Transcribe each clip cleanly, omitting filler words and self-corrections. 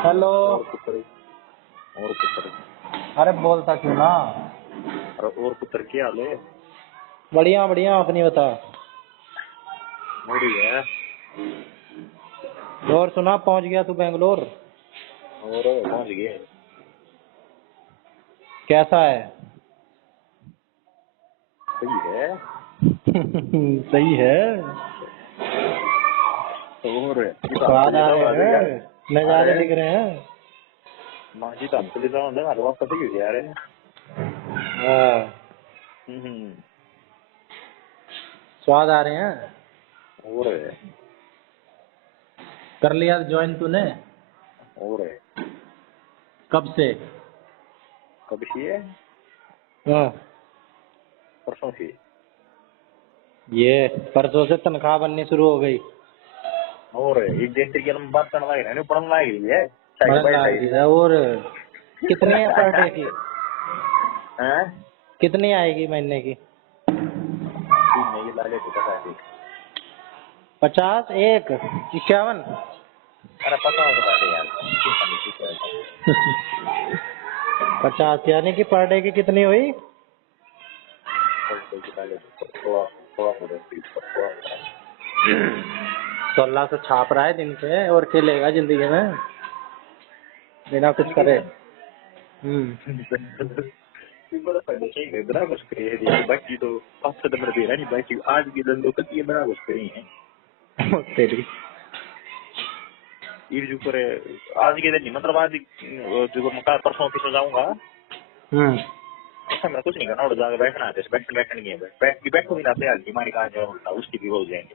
Hello. और पुत्र और पुत्र अरे बोलता क्यों ना। और पुत्र क्या हाल है? बढ़िया बढ़िया, अपनी बता। मोड़ी है। और सुना, पहुंच गया तू बेंगलोर? और पहुंच गए। कैसा है? सही है। सही है। और स्वाद आ रहे हैं, नजारे दिख रहे हैं। माजी तो हमको लेता हूँ ना, वापस ही क्यों जा रहे हैं? हाँ, स्वाद आ रहे हैं। और कर लिया ज्वाइन तूने? और कब से? कब से है? हाँ, परसों से। ये परसों से तनख्वाह बननी शुरू हो गई। और एक दिन तरीके हम बात करना लग रहा है, पढ़ने लग रही है। बड़ा लाग रही है। और कितनी है पर डे की? हैं? कितनी आएगी महीने की? 3 महीने लाले तो पता है। 50, 1, 51? अरे पता है बता दे यार, चिंता नहीं चिंता। 50 यानी कि पर डे की कितनी हुई? थोड़ा थोड़ा थोड़ा 1600 छाप रहा है दिन पे, और खेलेगा जिंदगी में बिना कुछ करे। बड़ा कुछ करे है, बाकी तो 5 नंबर दे रहा नहीं, बाकी आज की दंडों का ये बड़ा कुछ करे हैं। तेरी ये जो करे आज के दिन नहीं, मतलब आज जो मैं परसों ऑफिस में जाऊंगा, ऐसा मैं कुछ नहीं करना, और जाकर बैठना है, बैठने की बैठो भी ना आज हमारी कहा जाए उसकी भी हो जाएंगे।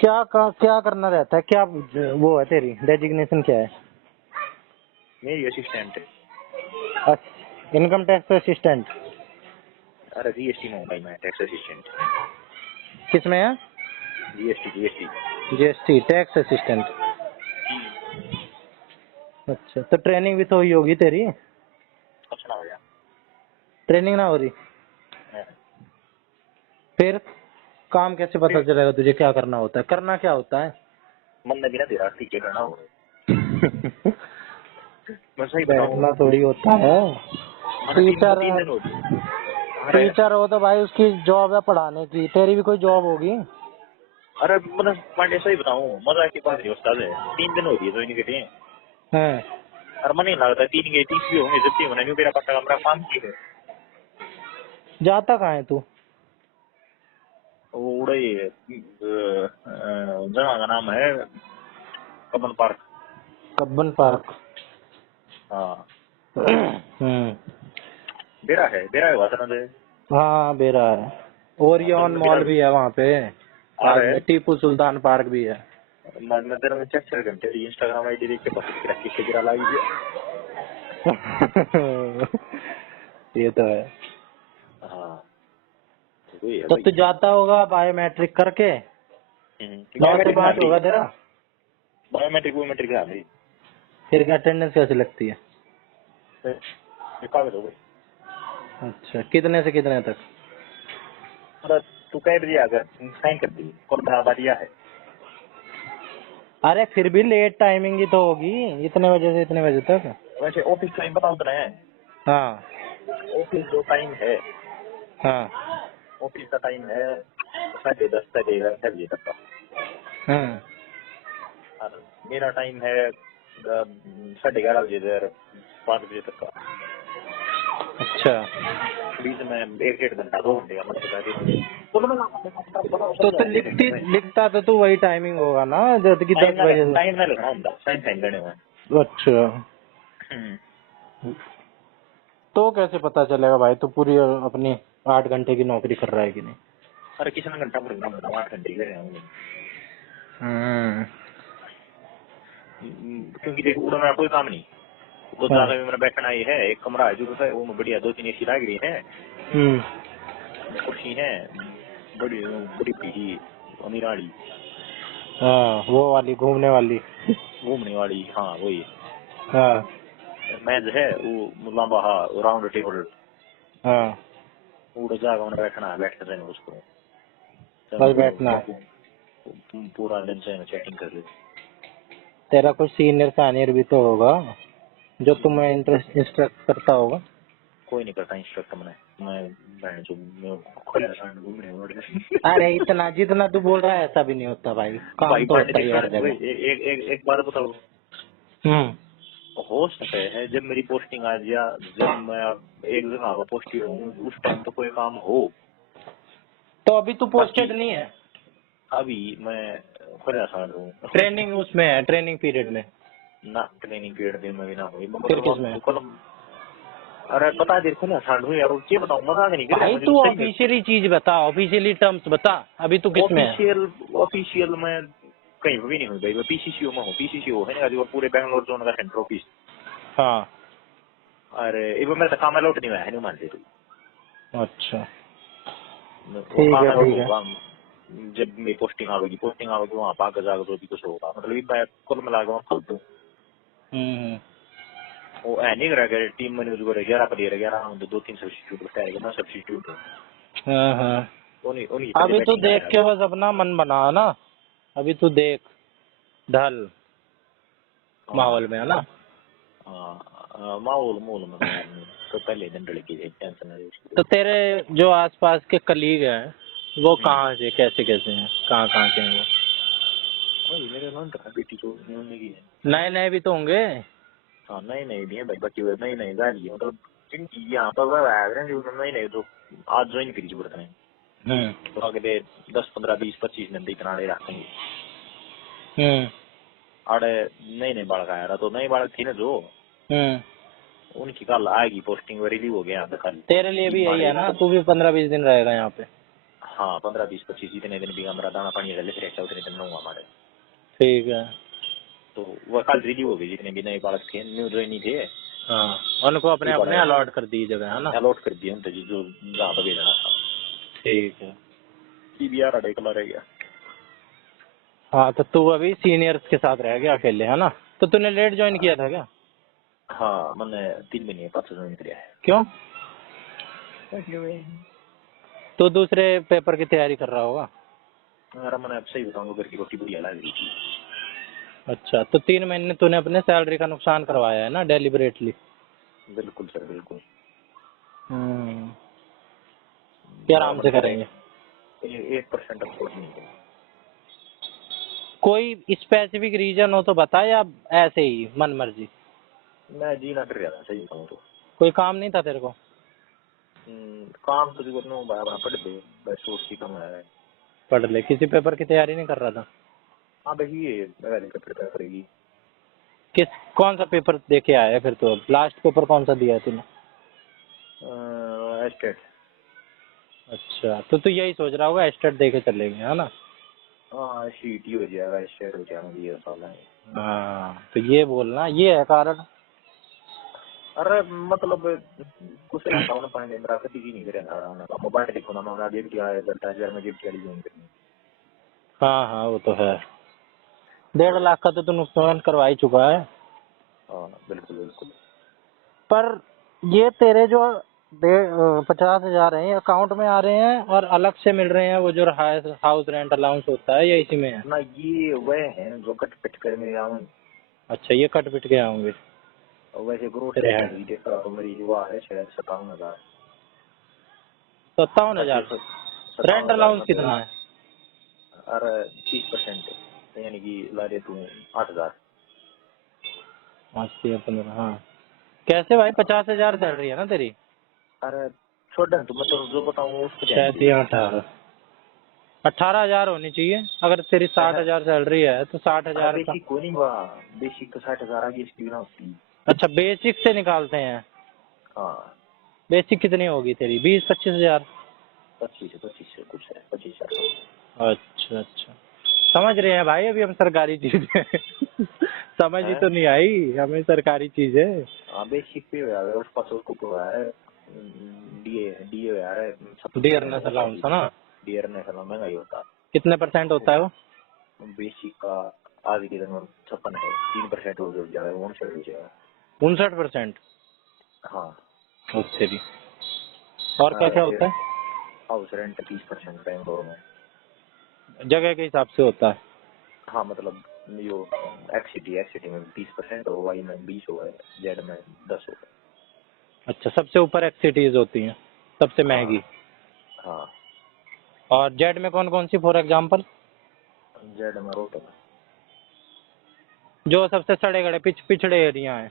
क्या करना रहता है? क्या वो है तेरी डेजिग्नेशन क्या है? मेरी असिस्टेंट। Income tax assistant? अरे जीएसटी में हूँ भाई मैं, टैक्स असिस्टेंट। किस में है? जीएसटी। GST tax assistant. अच्छा, तो ट्रेनिंग भी तो हुई होगी तेरी? कुछ ना हो गया। ट्रेनिंग ना हो रही? फिर काम कैसे पता चलेगा तुझे क्या करना होता है? करना क्या होता है? मन ने भी ना दे रहा, ठीक है करना हो। मैं सही बैठना बताऊँ, थोड़ी होता है। मैंने 3 दिन हो गए। टीचर हो तो भाई उसकी जॉब है पढ़ाने की, तेरी भी कोई जॉब होगी। अरे मतलब पांडे सही बताऊँ, मजा की बात नहीं उस्ताद है। 3 दिन हो गए तो इनके थे। हैं? और मन नहीं लगता 3 के 30 भी होंगे, जितनी होना नहीं, मेरा पता कमरा काम की है। जाता कहाँ है तू? वो उड़े जगह का नाम है कमन पार्क। कब्बन पार्क। हाँ हम्म। बेरा है वहाँ से। हाँ बेरा है। ओरियन मॉल भी है वहाँ पे पास अरे में, टीपू सुल्तान पार्क भी है। मैं तेरा में चेक 4 घंटे इंस्टाग्राम आईडी देख के बस तेरा किससे गिरा ला गया। ये तो है। हाँ वही है तो भाई। तू जाता होगा बायोमेट्रिक करके? 9 से बायोमेट्रिक में 5 होगा तेरा? बायोमेट्रिक वोमेट्रिक है भाई। फिर अटेंडेंस कैसे लगती है? कागज हो गई। अच्छा, कितने से कितने तक? अरे तू कह दिया अगर साइन कर दी और बराबर दिया है। अरे फिर भी लेट टाइमिंग ही तो होगी, इतने बजे से इतने बजे तक। वैसे ऑफिस टाइम बताओ तो है। हाँ ऑफिस जो टाइम है, हाँ। ऑफिस का टाइम है 10:30 से 11 बजे तक का। हम्म। और मेरा टाइम है 11:30 बजे से 5 बजे तक का। अच्छा, बीच में 1-1.5 घंटा 2 घंटे का मतलब है। तो लिखता तो तू वही टाइमिंग होगा ना, जैसे कि 10 बजे से। टाइम ना लिखना होता, टाइम लेने में। अच्छा, तो कैसे पता चलेगा भाई तू पूरी अपनी 8 घंटे की नौकरी कर रहा है कि नहीं? अरे किसी ने घंटा पर काम बताओ, 8 घंटे ले रहे होंगे। क्योंकि देखो पूरा मेरा कोई काम नहीं, तो हाँ। ज्यादा मेरा बैठना ही है। एक कमरा है जो है वो में बढ़िया 2-3 एसी लग रही है, कुर्सी है बड़ी बड़ी पीढ़ी निराड़ी हाँ, वो वाली घूमने वाली। घूमने वाली। हाँ वही हाँ मेज है वो लंबा, हाँ राउंड टेबल। हाँ। पूरा जागा मैंने बैठना है, बैठ कर रहना उसको। बस बैठना है। पूरा दिन से चैटिंग कर रही। तेरा कुछ सीनियर सानियर भी तो होगा जो तुम्हें इंस्ट्रक्ट करता होगा। कोई नहीं करता इंस्ट्रक्ट मैं बहन जो मैं खुला सांड घूम रहे हूँ। अरे इतना जितना तू बोल रहा है ऐसा भी नहीं होता भाई, काम भाई तो पढ़ने होता ही है हर देख जगह। एक बार बताओ, हो सकता है जब मेरी पोस्टिंग आ या जब मैं एक जगह पर पोस्टिंग हूँ उस टाइम तो कोई काम हो। तो अभी तू बाकी पोस्टेड नहीं है, अभी मैं खुला सांड हूँ। ट्रेनिंग उसमें है, ट्रेनिंग पीरियड में। ना ट्रेनिंग पीरियड दिन में भी ना हुई फिर किसमें है? अरे पता है खुला सांड हूँ यार, क्या बताऊँ, मजाक नहीं कर रहा भाई मुझे तू तो सही में। ऑफिशियली चीज बता, ऑफिशियली टर्म्स बता, अभी तू किसमें है? ऑफिशियल ऑफिशियल मैं कहीं भी नहीं हूँ भाई, मैं पीसीसीओ में हूँ। पीसीसीओ है ना जो पूरे बैंगलोर जोन का सेंटर ऑफिस। हाँ अरे ये मेरा काम अलॉट नहीं हुआ है, नहीं मानते तू। अच्छा वो ठीक काम है अलॉट ठीक है। होगा जब मेरी पोस्टिंग आवेगी वहाँ पर आगे जाकर जो भी कुछ होगा, मतलब ये मैं कुल मिला के फालतू हम्म। वो है नहीं करा टीम मैंने जो 11 प्लेयर 11 दो 3 सब्स्टिट्यूट तैयार करना सब्स्टिट्यूट हाँ हाँ उन्हीं उन्हीं पहले अभी तू बैटिंग देख आया। के बस अपना मन बना ना, अभी तू देख ढल माहौल में है ना। माहौल मोल में यार तो पहले दिन लड़की टेंशन है उसकी। तो तेरे जो आसपास के कलीग हैं वो कहाँ से कैसे कैसे हैं, कहाँ कहाँ के हैं वो? भाई मेरे नाम तो बेटी तो नहीं की है। नए नए भी तो होंगे। हाँ नहीं नहीं भी है भाई, बच्ची नहीं नहीं जारी है मतलब जिनकी यहाँ पर वह आया है जो नहीं नहीं तो आज ज्वाइन करी जरूरत नहीं तो अगले 10 15 20 25 दिन इतना रखेंगे। हम्म आड़े नहीं नहीं बालक आया रहा तो नई बालक थी ना जो उनकी कल आएगी पोस्टिंग रिलीव हो गया यहाँ पे कल। तेरे लिए भी यही है ना, तू भी 15-20 दिन रहेगा यहाँ पे। हाँ 15 20 25 जितने दिन भी हमारा दाना पानी डाले फिर अच्छा उतने दिन रहूंगा हमारे। ठीक है। तो वह कल रिलीव हो गई जितने भी नए बालक थे न्यू ज्वाइन थे। हाँ उनको अपने अपने अलॉट कर दी जगह है ना। अलॉट कर दिया उनसे जो जहाँ पर भेजना था। ठीक है। CBR अडेकला रह गया। हाँ तो तू अभी सीनियर्स के साथ रह गया अकेले है ना, तो तूने लेट ज्वाइन किया था क्या? हाँ मैंने 3 महीने 5 ज्वाइन किया है। क्यों? तो दूसरे पेपर की तैयारी कर रहा होगा। अरे मैंने अब सही बताऊंगा घर की रोटी बढ़िया लग रही थी। अच्छा तो 3 महीने तूने अपने सैलरी का नुकसान करवाया है ना डेलिबरेटली। बिल्कुल सर बिल्कुल। क्या आराम से करेंगे। 1% अफोर्ड नहीं है। कोई स्पेसिफिक रीजन हो तो बता या ऐसे ही मन मर्जी? मैं जीना कर रहा था सही बताऊँ तो। कोई काम नहीं था तेरे को? काम तो भी करना बराबर पढ़ दे बस उसकी कम है। पढ़ ले, किसी पेपर की तैयारी नहीं कर रहा था? हाँ भाई ये प्रिपेयर करेगी। किस कौन सा पेपर दे के आया है फिर? तो लास्ट पेपर कौन सा दिया है तूने? एस्टेट। अच्छा तो तू यही सोच रहा होगा एस्टेट दे के चलेंगे है ना। हाँ CT हो जाएगा एस्टेट हो जाएगा ये साल है। हाँ तो ये बोलना ये है कारण। अरे मतलब कुछ ऐसा होना पाएंगे मेरा कभी भी नहीं करेगा मोबाइल देखो ना मैं जेब किया है 10,000 में जेब किया ज्वाइन करनी। हाँ हाँ वो तो है, 1.5 लाख का तो तू नुकसान करवा ही चुका है। हाँ बिल्कुल बिल्कुल। पर ये तेरे जो 50,000 हैं अकाउंट में आ रहे हैं और अलग से मिल रहे हैं वो जो हाउस रेंट अलाउंस होता है, ये इसी में है? ना ये वह है जो कट पिट कर मेरे आऊँ। अच्छा ये कट पिट के होंगे। और वैसे ग्रोथ तेरे हैं सैलरी देखा तो मेरी युवा है शायद 57,000। 57,000। रेंट 57,000 अलाउंस मतलब कितना है? अरे 30% यानी कि ला दे तू 8,000। 5 या 15 हाँ। कैसे भाई 50,000 सैलरी है ना तेरी? अरे छोड़ तो मतलब जो बताऊँ उसको ध्यान शायद दे। ये 18,000 होनी चाहिए। अगर तेरी 60,000 सैलरी है तो अरे 60,000 का। बेसिक को नहीं हुआ, बेसिक तो 60,000 आगे इसकी ना होती। अच्छा बेसिक से निकालते हैं। हाँ बेसिक कितनी होगी तेरी? 20-25,000? 25 से कुछ है 25,000। अच्छा अच्छा समझ रहे हैं भाई, अभी हम सरकारी चीजें समझ ही है तो नहीं आई हमें सरकारी चीजें। हाँ बेसिक पे यार उस पास उसको तो है डीए डीए यार 70% डियरनेस होता अलाउंस है। है ना। डीएर ने साला महंगा ही होता। कितने परसेंट होता है वो? बेसिक का आज के दिन में 56 है 3% हो जाएगा 59 हो जाएगा। 59%? हाँ अच्छा जी। और क्या क्या फिर होता है? हाउस रेंट 30% बैंगलोर में। जगह के हिसाब से होता है। हाँ मतलब यो एक्सिटी में 20% हो, वाई में 20 हो, जेड में 10 हो। अच्छा, सबसे ऊपर एक्सिटीज होती हैं, सबसे महंगी। हाँ। और जेड में कौन कौन सी, फॉर एग्जांपल? जेड में रोहतक, जो सबसे सड़े गड़े पिछड़े एरिया हैं।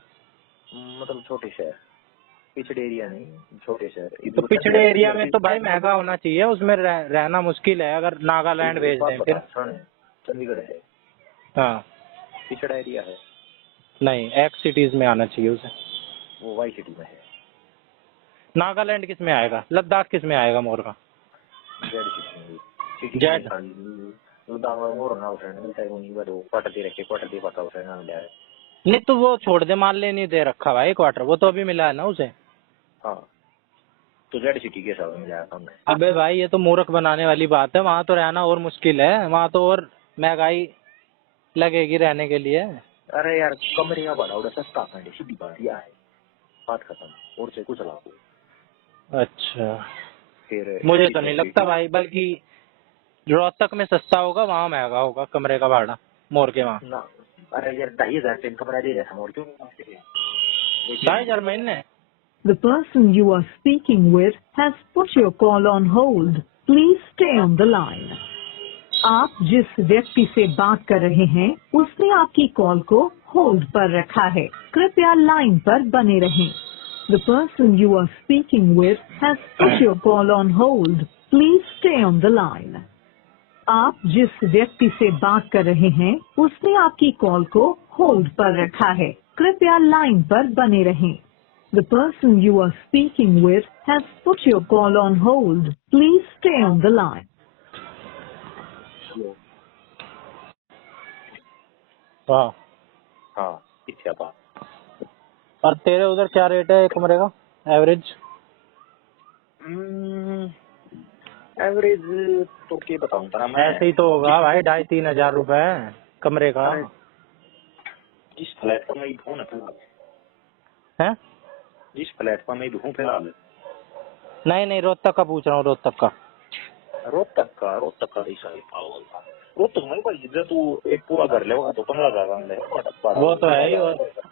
मतलब छोटे शहर, पिछड़े एरिया नहीं, छोटे शहर। तो पिछड़े एरिया में तो भाई महंगा होना चाहिए, उसमें रहना मुश्किल है। अगर नागालैंड भेज दें फिर? चंडीगढ़ है। हाँ, पिछड़ा एरिया है। नहीं, एक्स सिटीज में आना चाहिए उसे। वो वाई सिटी में है। नागालैंड किस में आएगा, लद्दाख किस में आएगा मोर का? Z city Z. लद्दाख में मोर ना उसे मिलता है, उन्हीं पर वो क्वार्टर दे रखे, क्वार्टर दे पाता उसे ना मिला है। नहीं तो वो छोड़ दे, मान ले नहीं दे रखा भाई क्वार्टर, वो तो अभी मिला है ना उसे। हाँ, तो जेड सिटी के साथ मिला है हमने। अबे भाई ये तो मूर्ख बनाने वाली बात है, वहाँ तो रहना और मुश्किल है, वहाँ तो और महंगाई लगेगी रहने के लिए। अरे यार, कमरे का भाड़ा उड़ा सस्ता है, सीधी बात यह है, बात खत्म, और से कुछ लाओ। अच्छा, फिर मुझे तो नहीं लगता भाई, बल्कि रोहतक में सस्ता होगा, वहाँ महंगा होगा कमरे का भाड़ा, मोर के वहाँ। ना, अरे यार 2,500 कमरा दे रहा है, और क्यों 2,500 महीने? The person you are speaking with has put your call on hold. Please stay on the line. आप जिस व्यक्ति से बात कर रहे हैं उसने आपकी कॉल को होल्ड पर रखा है, कृपया लाइन पर बने रहें। The person you are speaking with has put your call on hold. Please stay on the line. आप जिस व्यक्ति से बात कर रहे हैं उसने आपकी कॉल को होल्ड पर रखा है, कृपया लाइन पर बने रहें। The person you are speaking with has put your call on hold. Please stay on the line. हाँ। हाँ, इच्छा पा। और तेरे उधर क्या रेट है एक कमरे का एवरेज? एवरेज तो क्या बताऊं तेरा मैं, ऐसे ही तो होगा भाई, 2,500-3,000 रुपए कमरे का। जिस फ्लैट पर मैं हूँ ना फिलहाल, है? जिस फ्लैट पर मैं हूँ फिलहाल, नहीं, रोहतक का पूछ रहा हूँ, रोहतक का। रोहतक का ऐसा ही पागल था। रोहतक में भाई जब तू एक पूरा घर लेगा तो 15,000 में लेगा। वो तो है ही।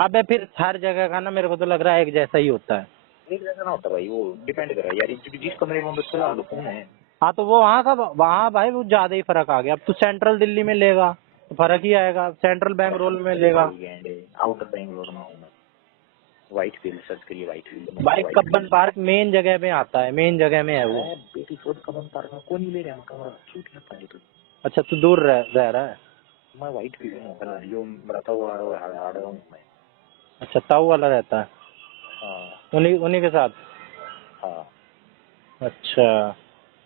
अबे फिर हर जगह का ना, मेरे को तो लग रहा है एक जैसा ही होता है। एक जैसा ना होता भाई, वो डिपेंड कर रहा है यार, जिस कमरे में फिलहाल हूँ है। हाँ तो वो वहाँ भाई वो ज्यादा ही फर्क आ गया। अब तू सेंट्रल दिल्ली में लेगा तो फर्क ही आएगा, सेंट्रल बेंगलोर में लेगा। आउटर बेंगलोर में हूँ, व्हाइट फील्ड सर्च करिए, व्हाइट फील्ड। भाई कब्बन पार्क मेन जगह में आता है, मेन जगह में है वो। बेटी छोड़ कब्बन पार्क में कौन ले रहा है कमरा, छूट लगता है तो। अच्छा, तू दूर रह रहा है? मैं व्हाइट फील्ड में खड़ा जो रहता हुआ हार्ड हूँ मैं। अच्छा, ताऊ वाला रहता है? हाँ उन्हीं के साथ? हाँ। अच्छा,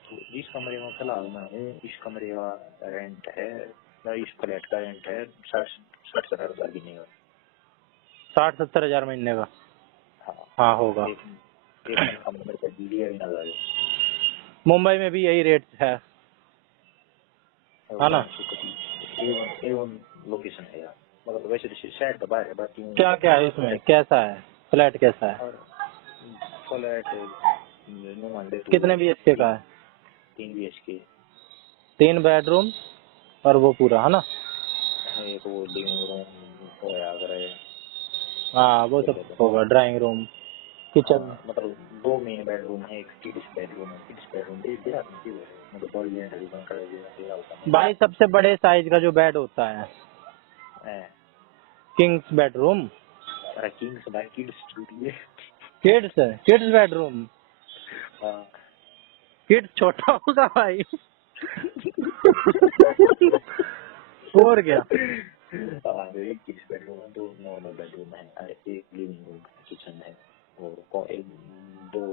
तो जिस कमरे में फिलहाल मैं हूँ, इस कमरे का रेंट है, इस फ्लैट का रेंट है 60-70 भी नहीं होगा। 60-70 हजार महीने का? हाँ हाँ होगा। एक कमरे का बिलियर ना लगे। मुंबई में भी यही रेट है ना? एवन लोकेशन है यार, मतलब वैसे तो शहर तो बाहर है, बाकी क्या क्या है इसमें, कैसा है फ्लैट, कैसा है? फ्लैट कितने BHK का है? 3 BHK, 3 बेडरूम और वो पूरा है ना? एक वो लिविंग रूम होया अगर है। हाँ वो सब होगा, ड्राइंग रूम, किचन। मतलब 2 मेन बेडरूम है, एक किड्स बेडरूम है। किड्स बेडरूम दे आदमी की मतलब बड़ी है, बन कर दे होता है भाई सबसे बड़े साइज का जो बेड होता है, किंग्स बेडरूम। अरे किंग्स भाई, किड्स छोटी है। Kids bedroom. हाँ किड्स छोटा होगा भाई। और क्या? एक किड्स बेडरूम है, 2 नॉर्मल बेडरूम है, एक लिविंग रूम है, किचन है, और एक दो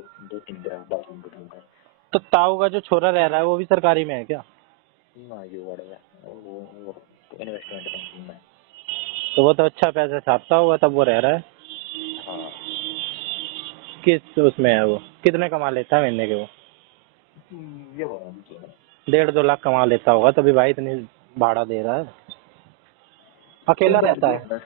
3 बाथरूम है। तो ताऊ का जो छोरा रह रहा है वो भी सरकारी में है क्या? ना ये बड़ा है, वो इन्वेस्टमेंट कंपनी में। तो वो तो अच्छा पैसा छापता होगा तब वो रह रहा है। हाँ किस उसमें है वो, कितने कमा लेता है महीने के वो? ये बड़ा मुझे 1.5-2 लाख कमा लेता होगा, तभी भाई इतनी भाड़ा दे रहा है। अकेला रहता है?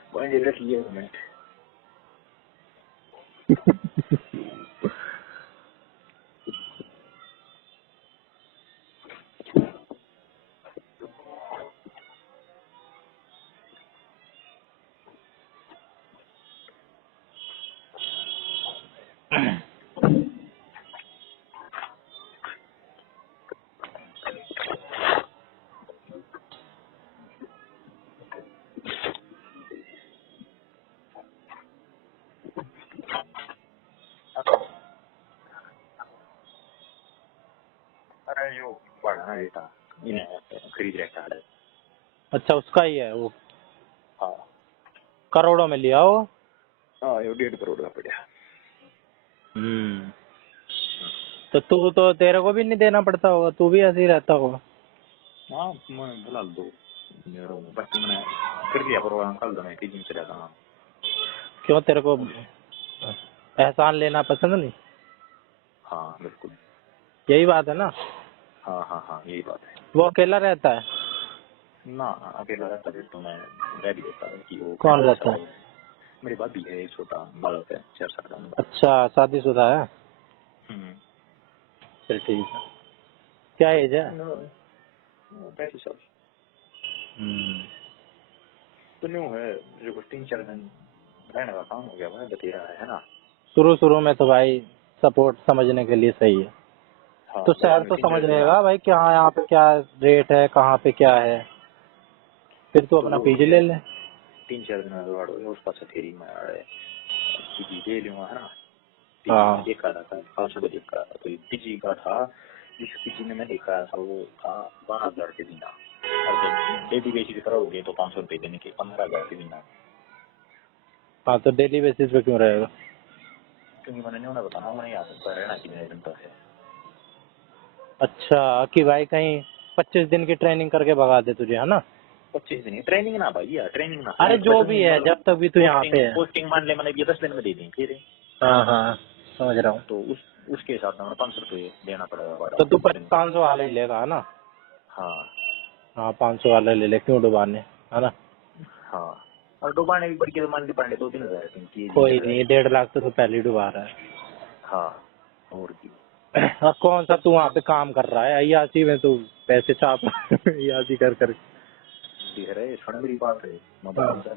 अरे जो बढ़ा बेटा इन्हें खरीद रखा है। अच्छा उसका ही है वो, हाँ करोड़ों में लिया हो। हाँ ये 1.5 करोड़ का पड़ा। तो तू तो, तेरे को भी नहीं देना पड़ता होगा, तू भी ऐसे ही रहता होगा। हाँ मैं बुला दो मेरे बच्चे मैंने कर दिया प्रोग्राम कल तो मैं टीचिंग चला था। क्यों, तेरे को एहसान लेना पसंद नहीं? हाँ बिल्कुल यही बात है ना। हाँ हाँ हाँ यही बात है। वो अकेला रहता है? ना अकेला रहता है तो मैं रह भी देता है कि वो कौन रहता है? मेरी भाभी है एक छोटा बालक है 4 साल का। अच्छा शादीशुदा है? हम्म फिर ठीक है। क्या एज है? 35 साल तो न्यू है जो कुछ 3-4 दिन रहने का काम हो गया भाई बतेरा है ना। शुरू शुरू में तो भाई सपोर्ट समझने के लिए सही है। हाँ तो शहर तो समझ लेगा भाई कि हाँ यहाँ पे क्या रेट है, कहाँ पे क्या है, फिर तो अपना पीजी ले ले। 3-4 दिन में उस पास तेरी मैं पीजी ले लूंगा है ना। हाँ। पीजी देखा था 500 का देखा था तो पीजी का था जिस पीजी में मैं देखा था वो था 12,000 के बिना और जब डेली बेसिस करोगे तो 500 रुपए देने के 15,000 के बिना। हाँ तो डेली बेसिस पे क्यों रहेगा? क्योंकि मैंने नहीं उन्हें बताना मैंने यहाँ पर रहना की मेरे जनता है। अच्छा कि भाई कहीं 25 दिन की ट्रेनिंग करके भगा दे तुझे, है ना? 25 दिन ट्रेनिंग ना भाई यार ट्रेनिंग ना अरे जो भी है, जब तक भी तू यहाँ पे है। पोस्टिंग मान ले मैंने 10 दिन में दे दी फिर। हाँ हाँ समझ रहा हूँ। तो उसके हिसाब से हमें 500 रुपए देना पड़ेगा। तो तू 500 वाला ही लेगा, है ना? हाँ हाँ 500 वाला ले ले, क्यों डुबाने, है ना? हाँ और डुबाने भी पड़ के मान के पड़े 2-3 हज़ार की। कोई नहीं, 1.5 लाख तो तू पहले ही डुबा रहा है। हाँ और की और कौन सा तू वहाँ पे काम कर रहा है? अय्यासी में तू पैसे छाप अय्यासी कर कर। दिख रहे सुन मेरी बात है मैं बता रहा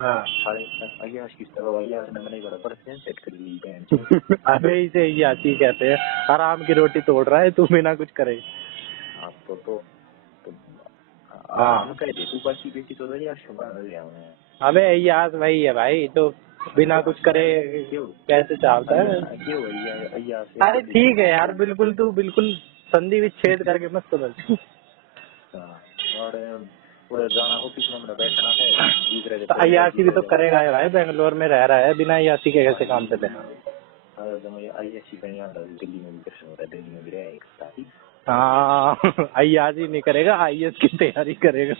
हाँ। साढ़े 80 किस तरह अय्यास ने मैंने बराबर सेट कर ली बहन। अबे इसे अय्यासी कहते हैं, आराम की रोटी तोड़ रहा है तू बिना कुछ करे। आपको तो हाँ हम कह दे तू बाकी बेटी तो अय्यास को बना दिया उन्हें। अबे अय्यास वही है भाई, तो बिना कुछ करे कैसे चाहता है? क्यों अय्यास अरे ठीक है यार, बिल्कुल तू बिल्कुल संधि विच्छेद करके मत समझ। और पूरे जाना ऑफिस में मेरा बैठना है दूसरे तो अय्यासी भी तो करेगा है भाई, बेंगलोर में रह रहा है, बिना अय्यासी के कैसे काम चले? अय्यासी का यहाँ दिल्ली में भी कर सकता है दिल्ली में भी रहेगा। हाँ अय्यासी नहीं करेगा, आईएएस की तैयारी करेगा।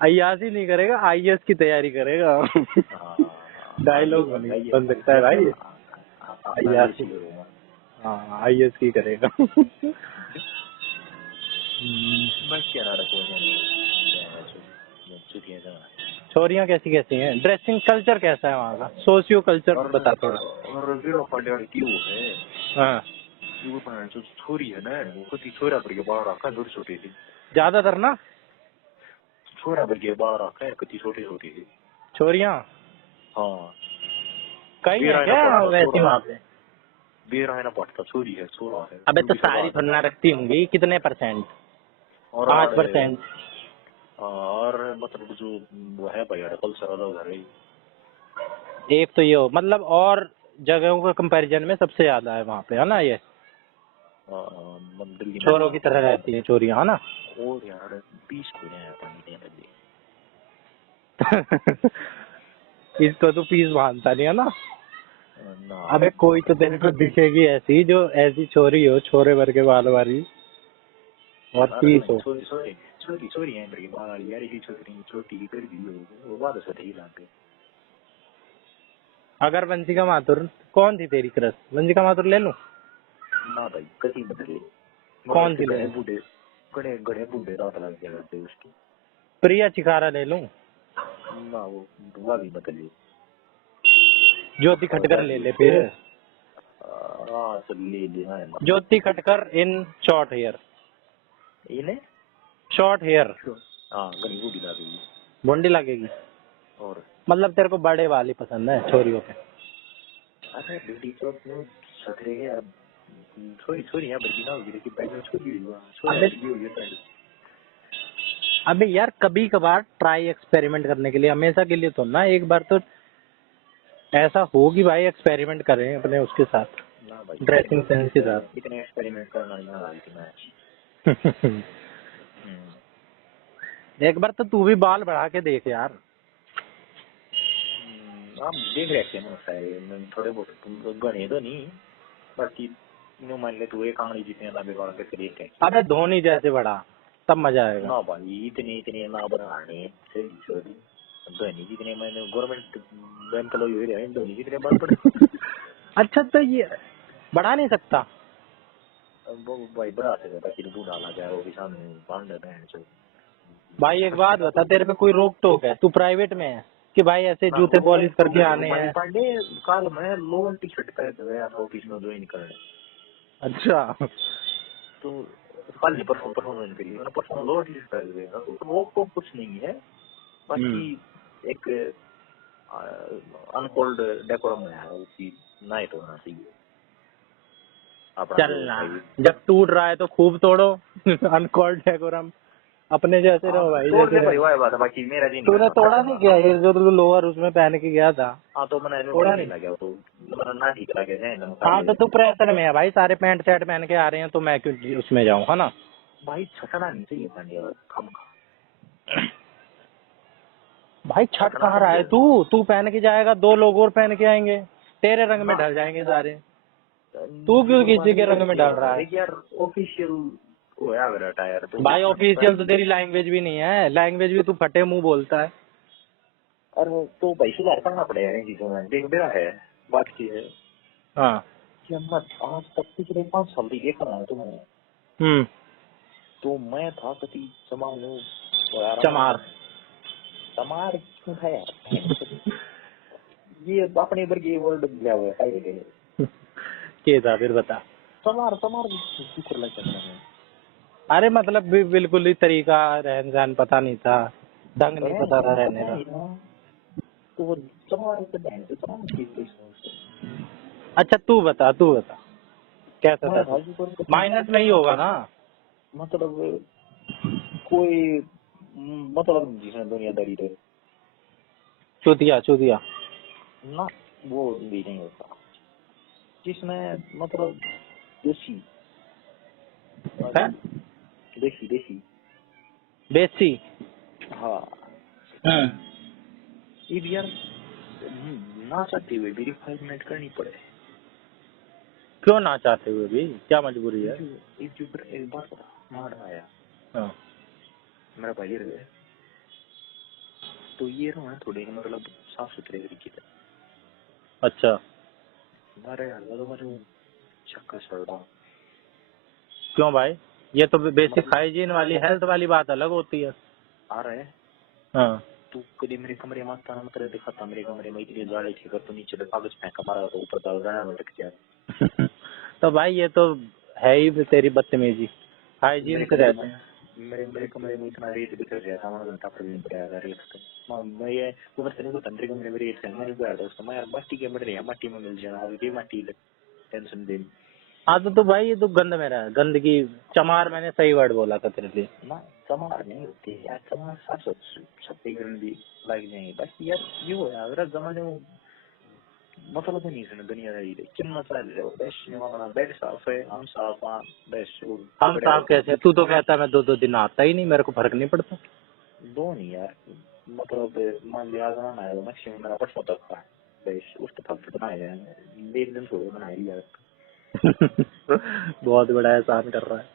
अय्यासी नहीं करेगा, आईएएस की तैयारी करेगा। डायलॉग बन सकता है भाई। अय्यासी, हाँ आईएएस की करेगा। बस क्या रखो छोरियाँ कैसी कैसी हैं? ड्रेसिंग कल्चर कैसा है वहाँ का? सोशियो कल्चर बता थोड़ा। और जीरो पार्टी वाली क्यों है? हाँ वो जो छोरी है ना वो कुछ छोरा पर के बाहर रखा छोटी छोटी थी ज्यादातर ना, छोरा पर के बाहर रखा है कितनी छोटी छोटी थी छोरियाँ। हाँ कई है क्या वैसी वहाँ पे? बेरा है ना पड़ता छोरी है छोरा है। अबे तो सारी थोड़ा रखती होंगी, कितने %? और 5%। और मतलब जो वो है भाई कल्चर अलग है। एक तो ये हो, मतलब और जगहों के कंपैरिजन में सबसे ज्यादा है वहाँ पे, है ना? ये दिल्ली छोरों की तरह रहती है चोरियाँ, है ना? और यार 20 को है पानी दे इसको तो पीस मानता नहीं, है ना? ना। अबे कोई तो तेरे को दिखेगी ऐसी, जो ऐसी छोरी हो, छोरे भर के बाल वाली और 30 हो। छोरी है मेरी बाल यार ये छोटी कर दी वो बात से ही लाते। अगर वंशिका माथुर, कौन थी तेरी क्रश? वंशिका माथुर ले लूं? ना भाई कभी बदले कौन सी ले? बूढ़े गड़े गड़े बूढ़े रात लग गया करते उसकी। प्रिया चिकारा ले लूं? ना वो दुआ भी बदले। ज्योति खटकर ले ले फिर। सब ले लेना है ज्योति खटकर इन शॉर्ट हेयर। इन्हें शॉर्ट हेयर। हाँ गली बूढ़ी लगेगी। बोंडी लगेगी? और मतलब तेरे को बड़े वाली पसंद है छोरियों पे? अरे बेटी तो सतरे है छोरी है बड़ी ना होगी कि पहले छोरी हुआ छोरी अबे यार कभी कभार ट्राई एक्सपेरिमेंट करने के लिए, हमेशा के लिए तो ना। एक बार तो ऐसा हो कि भाई एक्सपेरिमेंट करें अपने उसके साथ, ना भाई ड्रेसिंग सेंस के साथ। इतने एक्सपेरिमेंट करना नहीं आ रही थी मैं। एक बार तो तू भी बाल बढ़ा के देख यार। आप देख रहे थे सारे थोड़े बहुत गणे तो नहीं, बाकी नो मान ले तू एक आंगली जितने ना बिगाड़ के देख रहे। अबे धोनी जैसे बढ़ा तब मजा आएगा। ना भाई इतने ना बढ़ाने सही छोड़ी धोनी जितने मैंने गवर्नमेंट बैंक लो ये रहे धोनी जितने बाल पड़े। अच्छा तो ये बढ़ा नहीं सकता वो भाई बढ़ा सकता बाकी तो बूढ़ा लगा है वो भी सामने बांध देते हैं। भाई? एक बात बता, तेरे पे कोई रोक टोक है? तू प्राइवेट में है कि भाई ऐसे जूते पॉलिश करके आने हैं? कल मैं लोन टी शर्ट पहन गया ऑफिस में ज्वाइन करने। अच्छा तो कल ही परसों ज्वाइन करी मैंने, परसों लोन टी शर्ट पहन गया तो वो को कुछ नहीं है, बाकी एक अनकोल्ड डेकोरम है उसकी नाइट होना चाहिए। चलना, जब टूट रहा है तो खूब तोड़ो। अनकॉल्ड डेकोरम अपने जैसे रहो भाई। जैसे भाई वो बात है, बाकी मेरा दिन तूने तोड़ा नहीं क्या ये जो तू लोअर उसमें पहन के गया था? हाँ तो मैंने थोड़ा नहीं लगा तो ना ठीक लगे है। हाँ तो तू प्रेशर में है भाई, सारे पैंट शर्ट पहन के आ रहे हैं तो मैं क्यों उसमें जाऊँ, है ना भाई? छटना नहीं चाहिए पांड्या कम भाई। छठ कहाँ रहा है तू पहन के जाएगा, 2 लोग और पहन के आएंगे, तेरे रंग में ढल जाएंगे सारे। तू क्यों किसी के रंग में डाल रहा है यार? ऑफिशियल वो है अगर टायर तो भाई। ऑफिशियल तो तेरी लैंग्वेज भी नहीं है, लैंग्वेज भी तू फटे मुंह बोलता है। और तो भाई सुधार करना पड़ेगा इन चीजों में। देख मेरा है बात की है हाँ कि मैं आज तक पिछले 5 साल की देखा ना तुम्हें, तो मैं था कति चमार चमार क्यों था यार? ये अपने वर्ग ये वर्ड दिया हुआ है के था फिर बता। चमार कुछ लगता है। अरे मतलब बिल्कुल ही तरीका रहन सहन पता नहीं था, ढंग नहीं पता था रहने का। तो वो चमार से बहन से चमार की अच्छा तू बता कैसा था? माइनस में ही होगा ना, मतलब कोई मतलब जिसमें दुनियादारी थे चूतिया ना, वो भी नहीं होता जिसमें मतलब देसी बेसी। हाँ ये भी यार ना चाहते हुए भी रिफाइनमेंट करनी पड़े। क्यों ना चाहते हुए भी? क्या मजबूरी है? एक बार मार आया हाँ। मेरा भाई रहे तो ये रहा थोड़े मतलब साफ सुथरे तरीके से। अच्छा हमारे चक्कर चल रहा। क्यों भाई? ये तो बेसिक हाइजीन वाली हेल्थ वाली बात अलग होती है। आ रहा है हाँ तू कभी मेरे कमरे में आता मतलब दिखाता मेरे कमरे में इतनी गाड़ी थी कर तो नीचे कागज फेंका मारा तो ऊपर डाल रहा है रख दिया। तो भाई ये तो है ही तेरी बदतमीजी। हाइजीन से रहते हैं। मेरे कमरे में इतना रेत बिखर गया था, हमारा घंटा पर भी पड़ा था रेत का। मैं ये ऊपर से नहीं तंत्रिक कमरे में रेत करना नहीं गया दोस्तों। मैं यार मट्टी के बढ़ रही है, मट्टी में मिल जाना ये मट्टी टेंशन दे। हाँ तो भाई ये तो गंद में रहा है, गंदगी। चमार मैंने सही वर्ड बोला था तेरे लिए ना। चमार नहीं होती यार, चमार साफ सत्य गंदी लग जाएंगे बस यार। ये हो यार अगर जमाने में मतलब नहीं सुने दुनियादारी कितना चल रहा है बेस्ट अपना बेड साफ है हम साफ हाँ बेस्ट। हम साफ कैसे? तू तो कहता है मैं 2 दिन आता ही नहीं, मेरे को फर्क नहीं पड़ता। दो नहीं यार मतलब मान लिया ना है मैक्सिमम मेरा परसों तक का बेस्ट उस तक बनाया है, एक दिन थोड़ा बनाया यार। बहुत बड़ा एहसान कर रहा है।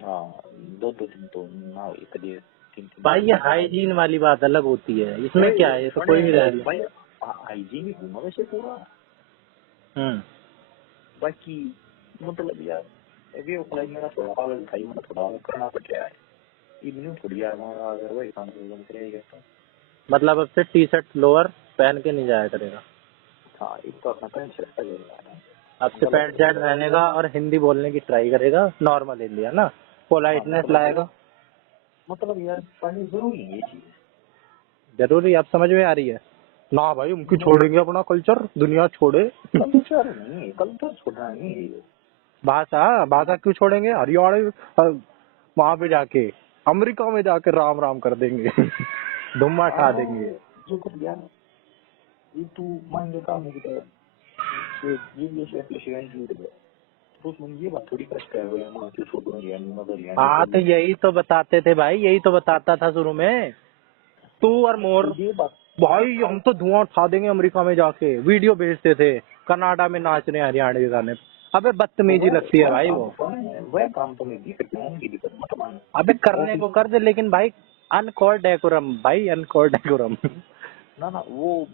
हाँ 2 दिन तो ना हुई कभी 3 भाई ये हाइजीन वाली बात अलग होती है, इसमें क्या है? ये तो कोई भी रह ले भाई हाइजीन ही घूमा वैसे पूरा। बाकी मतलब यार ये उखलाई मेरा थोड़ा पागल था, मतलब थोड़ा करना पड़ रहा है इवनिंग थोड़ी यार हमारा अगर वही काम करेगा। मतलब अब से टी शर्ट लोअर पहन के नहीं जाया करेगा? हाँ एक तो अपना पैंट शर्ट पहनेगा, अब से पैंट शर्ट पहनेगा और हिंदी बोलने की ट्राई करेगा, नॉर्मल हिंदी है ना, पोलाइटनेस लाएगा। मतलब यार पढ़नी जरूरी है ये चीज। जरूरी अब समझ में आ रही है? ना भाई, हम क्यों छोड़ेंगे अपना कल्चर, दुनिया छोड़े। कल्चर नहीं, कल्चर छोड़ना नहीं। भाषा भाषा क्यों छोड़ेंगे, हरियाणा वहां पे जाके, अमेरिका में जाके राम राम कर देंगे। धुम्म उठा देंगे। जो कर दिया ये तू मान ले काम नहीं किया ये प्रेसिडेंट जीत गया तो उसमें ये बात थोड़ी कर है वो मां के छोड़ दिया मदर यानी हाँ तो यही तो बताते थे भाई, यही तो बताता था शुरू में तू और मोर। ये बात भाई हम तो धुआं उठा देंगे अमेरिका में जाके, वीडियो भेजते थे कनाडा में नाच रहे हैं हरियाणवी गाने। अबे बदतमीजी लगती है भाई वो। वह काम तो मैं भी करता हूँ, दिक्कत मत मान। अबे करने को कर दे, लेकिन भाई अनकॉल्ड डेकोरम, भाई अनकॉल्ड डेकोरम। ना वो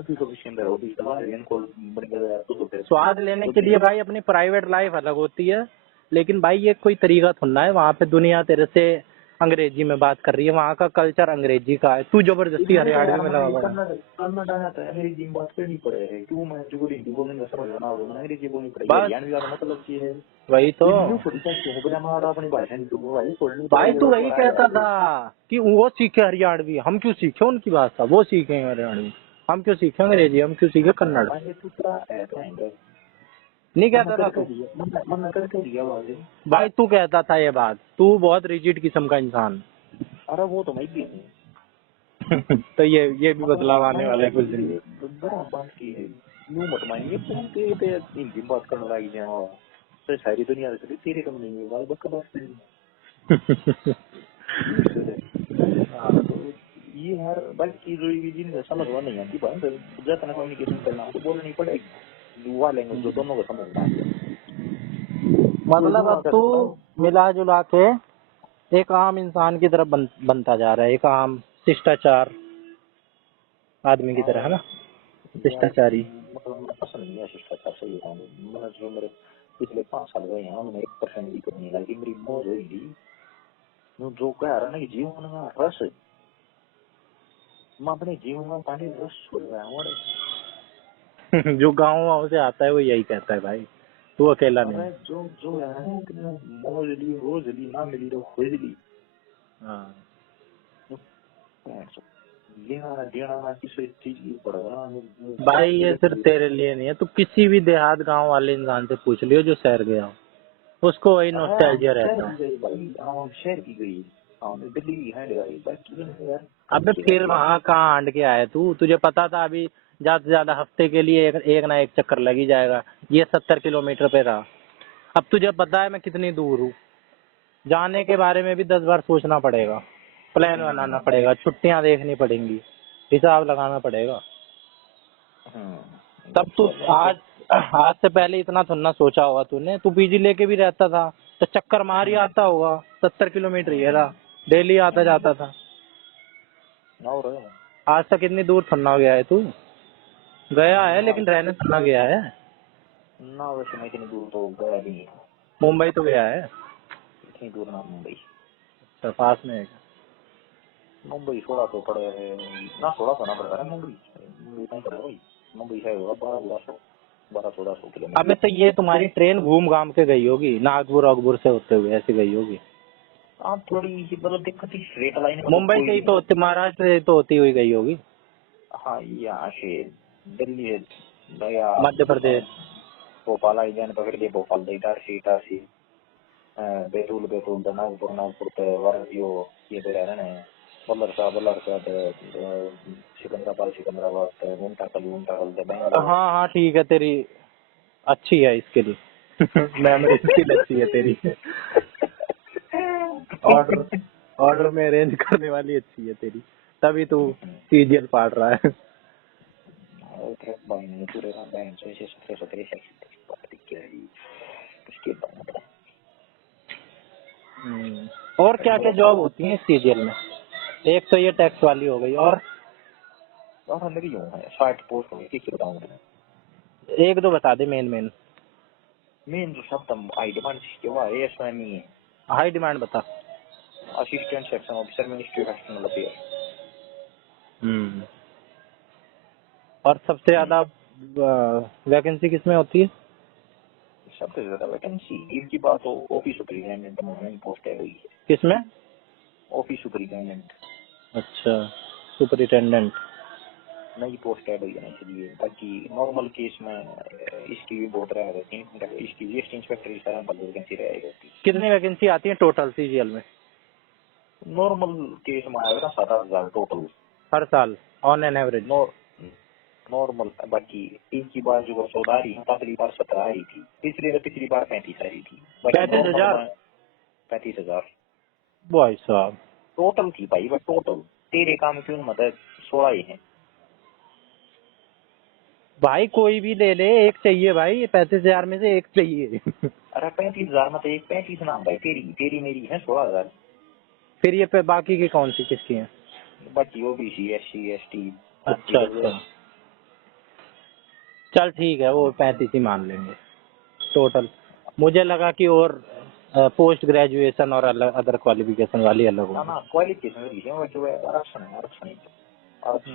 भी तो विषय है, वो भी इनको बन गया तो फिर स्वाद लेने के लिए भाई अपनी प्राइवेट लाइफ अलग होती है, लेकिन भाई ये कोई तरीका थोड़ा है, वहाँ पे दुनिया तेरे से अंग्रेजी में बात कर रही है, वहाँ का कल्चर अंग्रेजी का है, तू जबरदस्ती हरियाणवी में लगा हुआ है। कन्नड़ा आता है, अंग्रेजी में बात करनी पड़े है, क्यों मैं जो हिंदी बोलने समझ ना हो अंग्रेजी बोलनी पड़ेगी, हरियाणवी का मतलब की है वही तो। अपनी भाषा नहीं भाई तू वही कहता था कि वो सीखे हरियाणवी, हम क्यों सीखे उनकी भाषा, वो सीखे हरियाणवी, हम क्यों सीखे अंग्रेजी, हम क्यों सीखे कन्नड़। नहीं कहता था तू? भाई तू कहता था ये बात, तू बहुत रिजिड किस्म का इंसान। अरे वो तो मैं भी तो ये भी बदलाव आने वाला है कुछ दिन में। बात की है यूं मत मानिए पे हिंदी बात करने लगी जाए तो सारी दुनिया से तेरे कम नहीं है भाई बकवास तो ये यार बाकी जो जिन समझवा नहीं आती बात जितना कम्युनिकेशन करना तो बोलनी पड़ेगी दुआ लेंगे जो दोनों को समझना है। मतलब अब तू मिला जुला के एक आम इंसान की तरफ बनता जा रहा है, एक आम शिष्टाचार आदमी की तरह, है ना, शिष्टाचारी। मतलब पसंद नहीं है शिष्टाचार, सही बताऊं मैंने जो मेरे पिछले 5 साल गए हैं उनमें 1% भी करनी लगी मेरी मौज हुई थी जो कह रहा ना कि जीवन में रस मैं अपने जीवन में पानी रस छोड़ रहा हूँ। जो गाँव से आता है वो यही कहता है भाई, तू अकेला नहीं। जो है मौज ली रोज ली ना मिली तो खुद ली। हाँ भाई ये सिर्फ तेरे लिए नहीं है, तू किसी भी देहात गांव वाले इंसान से पूछ लियो जो शहर गया हो, उसको वही नॉस्टैल्जिया रहता है। अबे फिर वहाँ कहाँ आंड के आए तू, तुझे पता था अभी ज्यादा से ज्यादा हफ्ते के लिए एक ना एक चक्कर लग ही जाएगा, ये 70 किलोमीटर पे था। अब तुझे पता है मैं कितनी दूर हूँ, जाने के बारे में भी 10 बार सोचना पड़ेगा, प्लान बनाना पड़ेगा, छुट्टियां देखनी पड़ेंगी, हिसाब लगाना पड़ेगा। तब तू आज से पहले इतना थोड़ा सोचा होगा तूने, तू पीजी लेके भी रहता था तो चक्कर मार ही आता होगा, 70 किलोमीटर ये रहा, डेली आता जाता था। आज तक इतनी दूर थोड़ा गया है तू, गया है लेकिन रहने थोड़ा गया है ना, वैसे मैं इतनी दूर तो गया नहीं, मुंबई तो गया है, इतनी दूर ना मुंबई, तो पास में है। मुंबई 1600 पड़े है ना, 1600 ना पड़ता है मुंबई है 1200 किलोमीटर। अबे तो ये तुम्हारी ट्रेन घूम घाम के गई होगी, नागपुर अकबर से होते हुए ऐसे गई होगी। आप थोड़ी मतलब दिक्कत ही स्ट्रेट लाइन मुंबई से ही तो महाराष्ट्र से तो होती हुई गई होगी। हाँ यहाँ से दिल्ली है गया, मध्य प्रदेश, भोपाल आई जाने पकड़ के भोपाल इटारसी बैतूल नागपुर पे वारंटियो ये पे रह रहे हैं बल्लरसा सिकंदराबाद घूमता हाँ ठीक है, तेरी अच्छी है इसके लिए। मेमोरी स्किल अच्छी है तेरी। ऑर्डर में अरेंज करने वाली अच्छी है तेरी, तभी तू सीरियल पाड़ रहा है। और क्या क्या जॉब होती है सीरियल में? एक तो ये टैक्स वाली हो गई, और मेरी 60 पोस्ट हो गई, बताऊँ एक दो बता दे मेन जो सब हाई डिमांड एएसएमई है। हाई डिमांड बता। Assistant section officer ministry of external affairs. और सबसे ज्यादा वैकेंसी किसमें होती है? सबसे ज्यादा वैकेंसी इनकी बात हो ऑफिस सुपरिटेंडेंट में पोस्ट है हुई है। किसमें? Office superintendent. अच्छा, सुपरिटेंडेंट। नई पोस्ट ऐड हुई है ना इसलिए। बाकी नॉर्मल केस में इसकी भी बहुत रह रहती है, इसकी जीएसटी इंस्पेक्टर की सारा वैकेंसी रहेगी। कितनी वैकेंसी आती है टोटल सीजीएल में? नॉर्मल केस में आएगा 7,000 टोटल हर साल ऑन एन एवरेज? नॉर्मल। बाकी पिछली बार जो 14 रही, पिछली बार 17 आई थी, पिछली बार 35 आई थी। 35,000? 35,000 भाई साहब टोटल थी भाई, बट टोटल तेरे काम क्यों मतलब 16 ही है भाई, कोई भी ले ले, एक चाहिए भाई, 35,000 में से एक चाहिए। अरे 35,000 में तो एक 35 ना भाई, तेरी मेरी है 16,000। फिर ये पे बाकी की कौन सी किसकी है? बाकी ओबीसी SC ST। अच्छा अच्छा, चल ठीक है, वो 35 ही मान लेंगे टोटल। मुझे लगा कि और पोस्ट ग्रेजुएशन और अदर क्वालिफिकेशन वाली अलग ना होगी। ना क्वालिफिकेशन भी है, जो है आरक्षण है, आरक्षण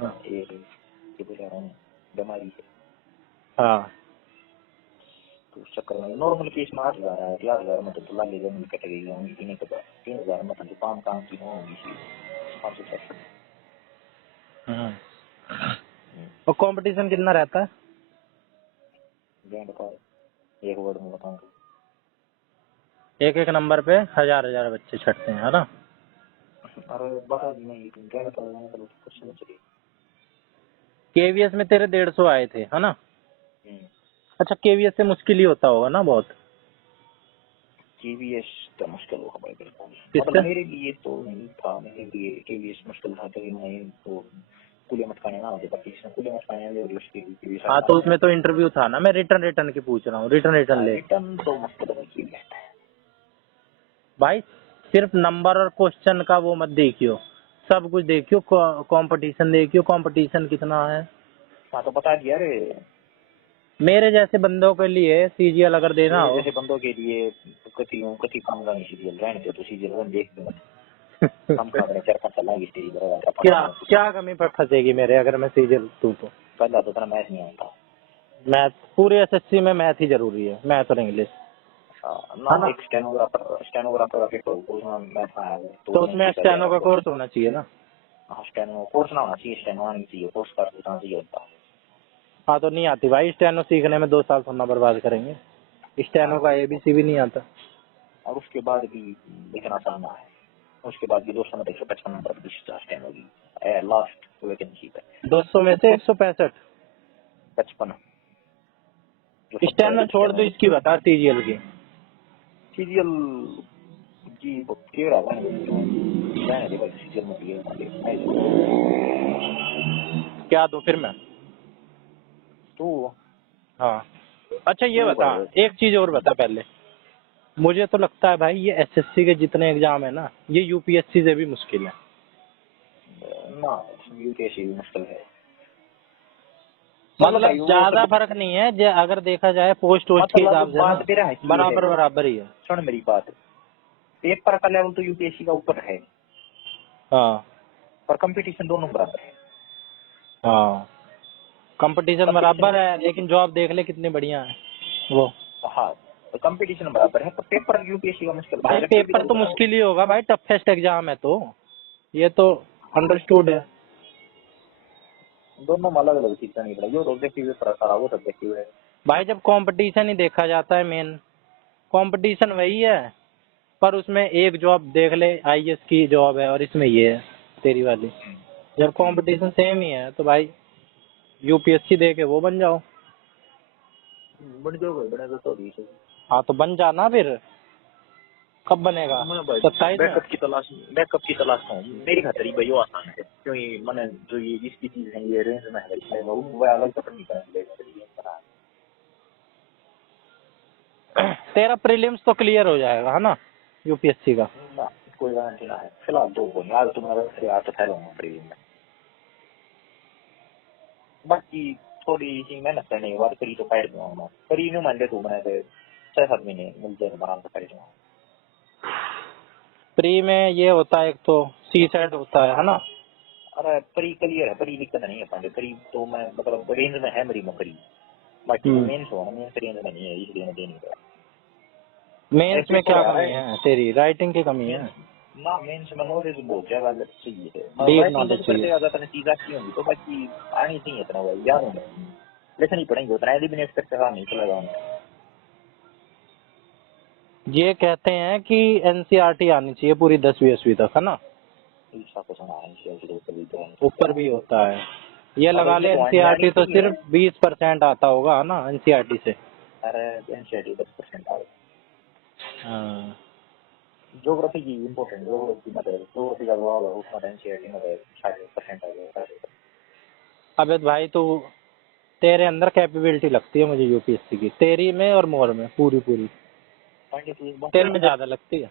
हाँ। ये बता रहा हूँ बीमारी है हाँ तो उस चक्कर में नॉर्मल केस में 8,000 है, 8,000 में तो लागे जमीन कट गई होंगी, 3,000 में तो काम की होंगी 500। हाँ। और कंपटीशन कितना रहता है? बैंड का एक वर्ड में बताऊँ तो एक एक नंबर पे हजार बच्चे छटते हैं, है ना? अरे बता नहीं बैंड का मतलब कुछ नहीं चलेगा। केवीएस में तेरे 150 आए थे, है ना? अच्छा, केवीएस से मुश्किल ही होता होगा ना बहुत? केवीएस तो मुश्किल होगा भाई बिल्कुल, किससे? मतलब मेरे लिए तो नहीं था, मेरे लिए केवीएस मुश्किल था कि मैं तो कुले मटकाने ना होते, बाकी इसमें कुले मटकाने में उसके लिए हाँ तो उसमें तो इंटरव्यू था ना, मैं रिटर्न की पूछ रहा हूँ, रिटर्न ले। रिटर्न तो मुश्किल है भाई सिर्फ नंबर और क्वेश्चन का वो मत देखियो, सब कुछ देखियो, कंपटीशन देखियो, कंपटीशन कितना है। हाँ तो बता दिया रे, मेरे जैसे बंदों के लिए सीजीएल अगर देना मेरे हो जैसे बंदों के लिए कति काम का सीरियल रहने दो, तो सीरियल वन देख दो हम खा रहे 4-5 साल लगी तेरी बराबर क्या क्या कमी पर फंसेगी मेरे अगर मैं सीजीएल दूं तो? पहला तो तेरा मैथ नहीं आता, मैथ पूरे एसएससी में मैथ ही जरूरी है, मैथ और इंग्लिश। ना एक स्टेनोग्राफर का पेपर उसमें मैथ आया है तो उसमें स्टेनो का कोर्स होना चाहिए ना? हाँ स्टेनो कोर्स ना होना चाहिए, स्टेनो आना चाहिए, कोर्स कर देना चाहिए होता। हाँ तो नहीं आती भाई, स्टेनो सीखने में 2 साल थोड़ा बर्बाद करेंगे, स्टेनो का एबीसी भी नहीं आता। और उसके बाद भी लिखना आसाना है, उसके बाद भी 200 में 155 नंबर की स्टेनो की लास्ट वैकेंसी पे 200 में से 165। 55 स्टेनो छोड़ दो, इसकी बता सीजीएल की। सीरियल जी वो क्लियर आ रहा है भाई, सीरियल में क्लियर क्या दो फिर मैं? तो हाँ अच्छा, ये तो बता, एक चीज और बता पहले। मुझे तो लगता है भाई ये एसएससी के जितने एग्जाम है ना, ये यूपीएससी से भी मुश्किल है। ना यूपीएससी भी मुश्किल है, मतलब ज्यादा फर्क नहीं है, अगर देखा जाए पोस्ट वोस्ट के हिसाब से ना, बराबर ही है। सुन मेरी बात, पेपर का लेवल तो यूपीएससी का ऊपर है, हाँ पर कंपटीशन दोनों बराबर है। हाँ कंपटीशन बराबर है, लेकिन जॉब देख ले कितनी बढ़िया है वो। हाँ तो कंपटीशन बराबर है, तो पेपर यूपीएससी का मुश्किल भाई पेपर तो मुश्किल ही होगा भाई, टफेस्ट एग्जाम है तो, ये तो अंडरस्टूड है। दोनों में अलग अलग चीज नहीं पड़ेगी, वो ऑब्जेक्टिव पेपर सारा वो सब्जेक्टिव है भाई जब कंपटीशन ही देखा जाता है, मेन कंपटीशन वही है, पर उसमें एक जॉब देख ले, आईएएस की जॉब है और इसमें ये है तेरी वाली, जब कंपटीशन सेम ही है तो भाई यूपीएससी दे के वो बन जाओ। बन जाओगे, बने तो भी हाँ तो बन जाना फिर, कब बनेगा? 27 में? बैकअप की तलाश में हूँ, मेरी खातिर ही भाई वो आसान है, क्योंकि मैंने जो ये इसकी चीज है ये रेंज में है, इसलिए वो अलग पकड़ नहीं करेंगे। तेरा प्रीलिम्स तो क्लियर हो जाएगा है ना यूपीएससी का? ना कोई गारंटी ना है फिलहाल, तो बोल आज तुम्हारा आज तो फैलूंगा प्रीलिम में, बाकी थोड़ी सी मेहनत करने के बाद करी तो पैर दूंगा, करी नहीं मान ले तू, मैंने 6-7 महीने मिल जाए आराम से पैर दूंगा। प्री में ये होता है, एक तो सी सेट होता है ना? अरे प्री क्लियर है, प्री दिक्कत नहीं है पांडे, प्री तो मैं मतलब रेंज में है मेरी नौकरी, बाकी मेंस हो मेंस रेंज में नहीं है, इसलिए मैं दे नहीं रहा। मेंस में क्या कमी है तेरी? राइटिंग की कमी है? ना मेंस में नॉलेज बहुत ज्यादा चाहिए है। डीप वैसे नॉलेज तो चाहिए। करते ज्यादा तने चीज आती होंगी तो बाकी आनी चाहिए इतना भाई याद होना लेकिन नहीं पढ़ेंगे उतना एलिमिनेट करके काम नहीं चलेगा हमें। ये कहते हैं कि एनसीईआरटी आनी चाहिए पूरी 10वीं तक, है ना? ईसा को सुना है शेयर कभी तो ऊपर भी होता है। ये लगा अब ले ये तो आनी एनसीईआरटी तो चाहिए। सिर्फ 20% आता होगा, है ना, एनसीईआरटी से। अरे एनसीईआरटी 10% आ हाँ। ज्योग्राफी की इम्पोर्टेंट ज्योग्राफी मतलब ज्योग्राफी का जवाब है उसमें एनसीईआरटी में 60% आ गया। अबे भाई तू, तेरे अंदर कैपेबिलिटी लगती है मुझे यूपीएससी की, तेरी में और मोर में पूरी पूरी। पांडे तू एक बात तेरे में ज्यादा लगती है।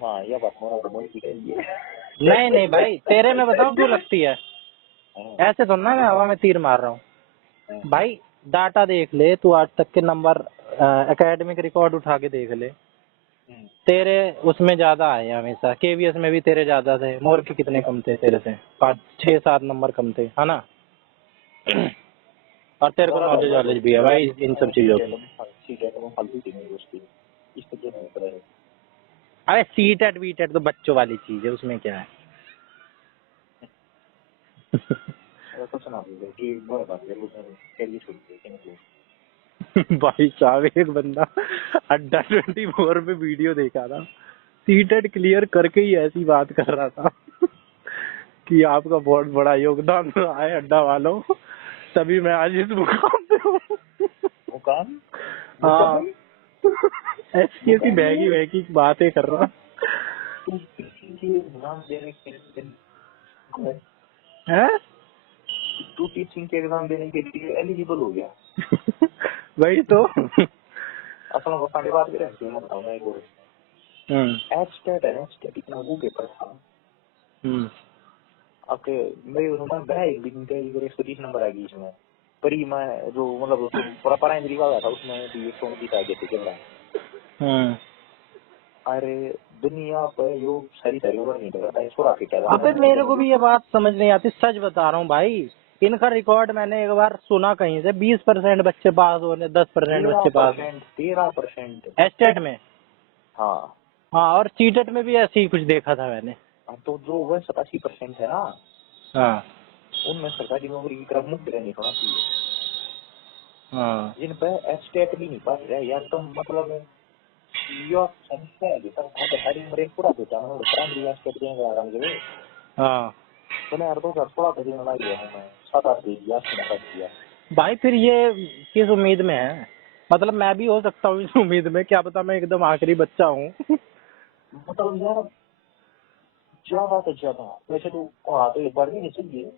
हाँ यह बात मोरा तो बोल की है नहीं नहीं भाई, तेरे में बताओ क्यों लगती है। ऐसे तो ना मैं हवा में तीर मार रहा हूँ भाई। डाटा देख ले तू, आज तक के नंबर, एकेडमिक रिकॉर्ड उठा के देख ले, तेरे उसमें ज्यादा आए हैं हमेशा। केवीएस में भी तेरे ज्यादा थे, मोर के कितने कम थे तेरे से? 5-6-7 नंबर कम थे, है ना? और तेरे को नॉलेज भी है भाई इन सब चीजों की। अरे सीटेट वीटेट तो बच्चों वाली चीज है, उसमें क्या है। भाई साहब, एक बंदा अड्डा 24 में वीडियो देखा था, सीटेट क्लियर करके ही ऐसी बात कर रहा था कि आपका बहुत बड़ा योगदान रहा है अड्डा वालों, तभी मैं आज इस मुकाम पे हूँ। मुकाम हाँ, ऐसी ऐसी बहकी बहकी बातें कर रहा है। तू टीचिंग के एग्जाम देने के लिए एलिजिबल हो गया। वही तो। असल में साढ़े बात करें मैं बताऊँ एक और एचटेट है एचटेट इतना वो पेपर था आपके मेरे उसमें बड़ा एक दिन के 130 नंबर आ गई इसमें पर ही मैं जो मतलब पूरा प्राइमरी वाला था उसमें भी 129 आ गए थे क्या। अरे दुनिया पर यो सारी तरीके नहीं करता है छोड़ा के क्या। अबे मेरे को भी ये बात समझ नहीं आती, सच बता रहा हूँ भाई। इनका रिकॉर्ड मैंने एक बार सुना कहीं से, 20% बच्चे पास होने, 10% बच्चे पास। 13% एस्टेट में। हाँ हाँ, और सीटेट में भी ऐसे ही कुछ देखा था मैंने। तो जो वह 87% है ना, हाँ उनमें सरकारी नौकरी की तरफ मुक्त रहने होना चाहिए। हाँ जिन पर एस्टेट भी नहीं पास है यार तुम मतलब यो संख्या है तब खाते सारी उम्र पूरा देता है और प्राइमरी एस्टेट देंगे आराम से। हाँ तो मैं 2016 तक देने लग गया हूँ मैं 7-8 दे दिया 8 दिया। भाई फिर ये किस उम्मीद में है? मतलब मैं भी हो सकता हूँ इस उम्मीद में, क्या पता मैं एकदम आखिरी बच्चा हूँ। मतलब यार ज्यादा से ज्यादा वैसे तो हाँ तो एक बार भी नहीं चाहिए।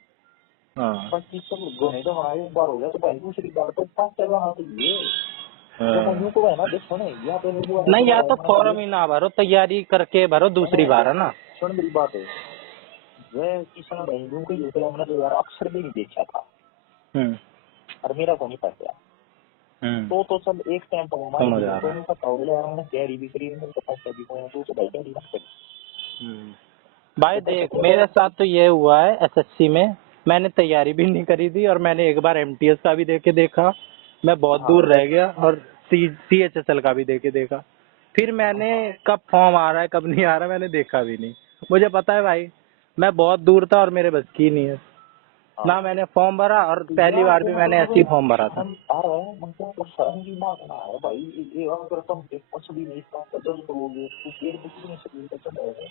हाँ बाकी सब गने तो हमारे एक बार हो गया तो भाई दूसरी बार तो 5 चलना चाहिए। यूं को है ना देखो ना या तो नहीं, या तो फॉर्म ही ना भरो, तैयारी करके भरो दूसरी बार, है ना? सुन मेरी बात है वह किसान भाई यूं को तो हमने तो यार अक्सर भी नहीं देखा था और मेरा को नहीं पता तो चल एक टाइम पर समझ आ रहा है। हमारे पता हो गया हमने तैयारी भी करी हमने पता क्या भी कोई तो भाई तैयारी मत करी। भाई देख, मेरे साथ तो ये हुआ है एसएससी में, मैंने तैयारी भी नहीं करी थी और मैंने एक बार एमटीएस का भी देके देखा, मैं बहुत दूर रह गया, और सीएचएसएल का भी देके देखा। फिर मैंने कब फॉर्म आ रहा है कब नहीं आ रहा मैंने देखा भी नहीं। मुझे पता है भाई, मैं बहुत दूर था और मेरे बस की नहीं है ना। मैंने फॉर्म भरा और पहली बार भी मैंने ऐसे ही फॉर्म भरा था। मतलब शर्म की बात ना है भाई ये अगर तुम कुछ भी नहीं तो जब करोगे तो फिर कुछ भी नहीं सकते तो चलेगा।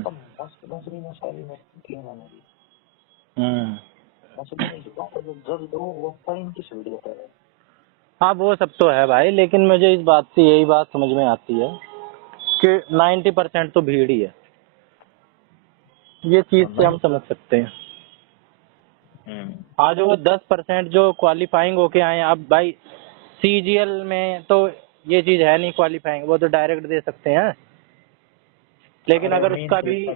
तो मस्त दूसरी मसाले में क्यों ना मसले नहीं तो जब करो वो टाइम की सुविधा है। हाँ वो सब तो है भाई, लेकिन मुझे इस बात से यही बात समझ में आती है कि 90% तो भीड़ ही है। ये चीज से हम समझ सकते हैं। आज वो 10% जो क्वालिफाइंग होके आए हैं, अब भाई सीजीएल में तो ये चीज है नहीं क्वालिफाइंग, वो तो डायरेक्ट दे सकते हैं। लेकिन अगर उसका भी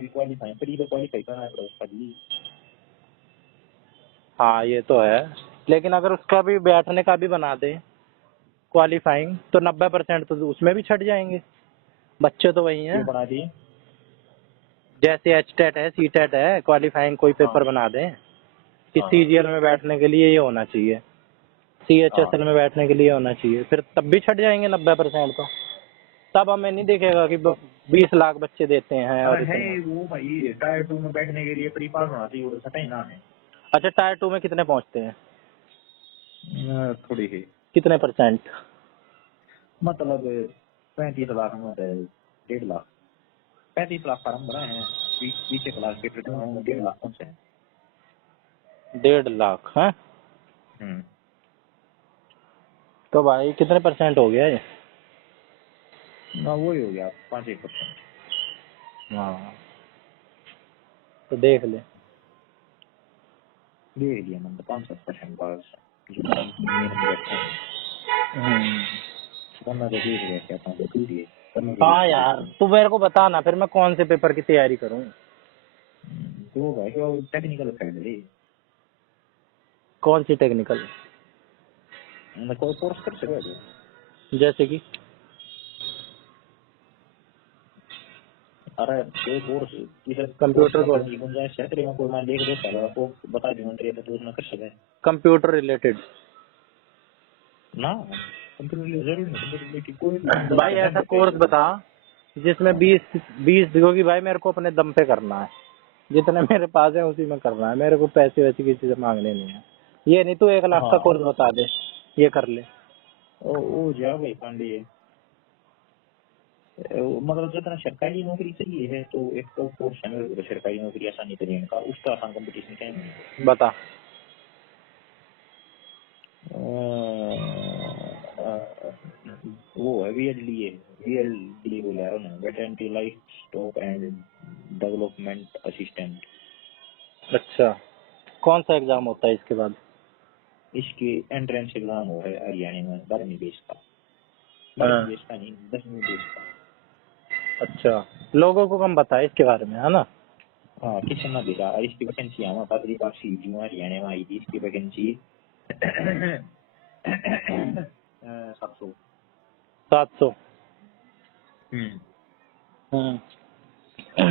हाँ ये तो है, लेकिन अगर उसका भी बैठने का भी बना दे क्वालिफाइंग तो 90% तो उसमें भी छट जाएंगे बच्चे, तो वही हैं। बना दिए जैसे एचटेट है सीटेट है, क्वालिफाइंग कोई पेपर बना दें कि सीजीएल में बैठने के लिए ये होना चाहिए, सीएचएसएल में बैठने के लिए होना चाहिए, फिर तब भी छट जाएंगे 90% तो। तब हमें नहीं देखेगा कि 20 लाख बच्चे देते हैं और अरे है इतना। वो भाई टायर 2 में बैठने के लिए प्री पास होना चाहिए, वो सटा ही ना है। अच्छा, टायर 2 में कितने पहुंचते हैं? थोड़ी ही कितने %? मतलब 35 लाख में होता है 1.5 लाख, 35 लाख फार्म भरा है, 20 लाख के पेपर में 1.5 लाख पहुंचे हैं। 1.5 लाख है? तो भाई कितने % हो गया ये? ना वही हो गया 5-1%। हाँ, तो देख ले। दे दिया मतलब 5-7% बस, जो मेन में बैठे हैं वरना तो देख रहे क्या पाँच दिए करने के हाँ लिए। यार, तू मेरे को बता ना, फिर मैं कौन से पेपर की तैयारी करूँ? तो भाई वो टेक्निकल साइड है, कौन सी टेक्निकल? मैं कोई कोर्स कर सकता है। जैसे कि? अरे ये कोर्स कंप्यूटर कोर्स? की गुंजाइश है तेरे में, कोई मैं देख 2 साल आपको बता दूंगा तेरे तो तू ना कर सकता है कंप्यूटर रिलेटेड? ना। कंप्यूटर जरूर नहीं, कंप्यूटर रिलेटेड कोई भी भाई ऐसा कोर्स बता जिसमें 20 क्योंकि भाई मेरे को अपने दम पे करना है, जितने मेरे पास है उसी में करना है, मेरे को पैसे वैसे किसी से मांगने नहीं है। ये नहीं तू 1 लाख हाँ का कोर्स बता दे, ये कर ले। ओ जा भाई पांडे, मतलब जितना सरकारी नौकरी चाहिए है तो एक तो कोर्स है सरकारी नौकरी आसानी तरीके का, उसका आसान कंपटीशन क्या है बता। वो है VLDA बोला है ना, veterinary life stock and development assistant. अच्छा, कौन सा एग्जाम होता है इसके बाद? इसके एंट्रेंस एग्जाम हो है हरियाणा में 12वीं बेस का, 12वीं हाँ। बेस का नहीं 10वीं बेस का। अच्छा, लोगों को कम बता इसके बारे में, है ना? हाँ किसी ने देखा इसकी वैकेंसी हमारे पास भी काफी हरियाणा में आई थी इसकी वैकेंसी 700। 700?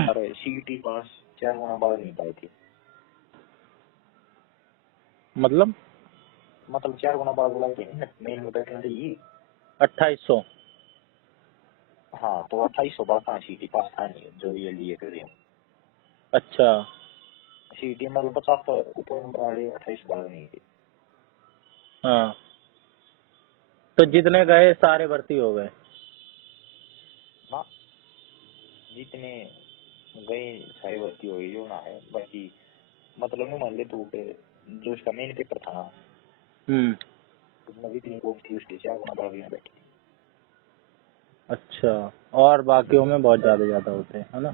अरे CET पास 4 गुना बाद नहीं पाई थी, मतलब 4 गुना बाद बुलाई थी मेन में बैठने चाहिए। 2800? हाँ तो 2800 बाद कहाँ CET पास था नहीं जो VLDA कर रहे हैं। अच्छा, CET मतलब 50 तो ऊपर नंबर आ रहे 28 बाद नहीं थी। हाँ, तो जितने गए सारे भर्ती हो गए? ना जितने गए सारी भर्ती हो गई जो ना है, बाकी मतलब नहीं मान ले तू के जो इसका मेन पेपर था ना उसमें जितनी पोस्ट थी उसके 4 गुना बाद में बैठी। अच्छा, और बाकियों में बहुत ज्यादा होते हैं, है ना?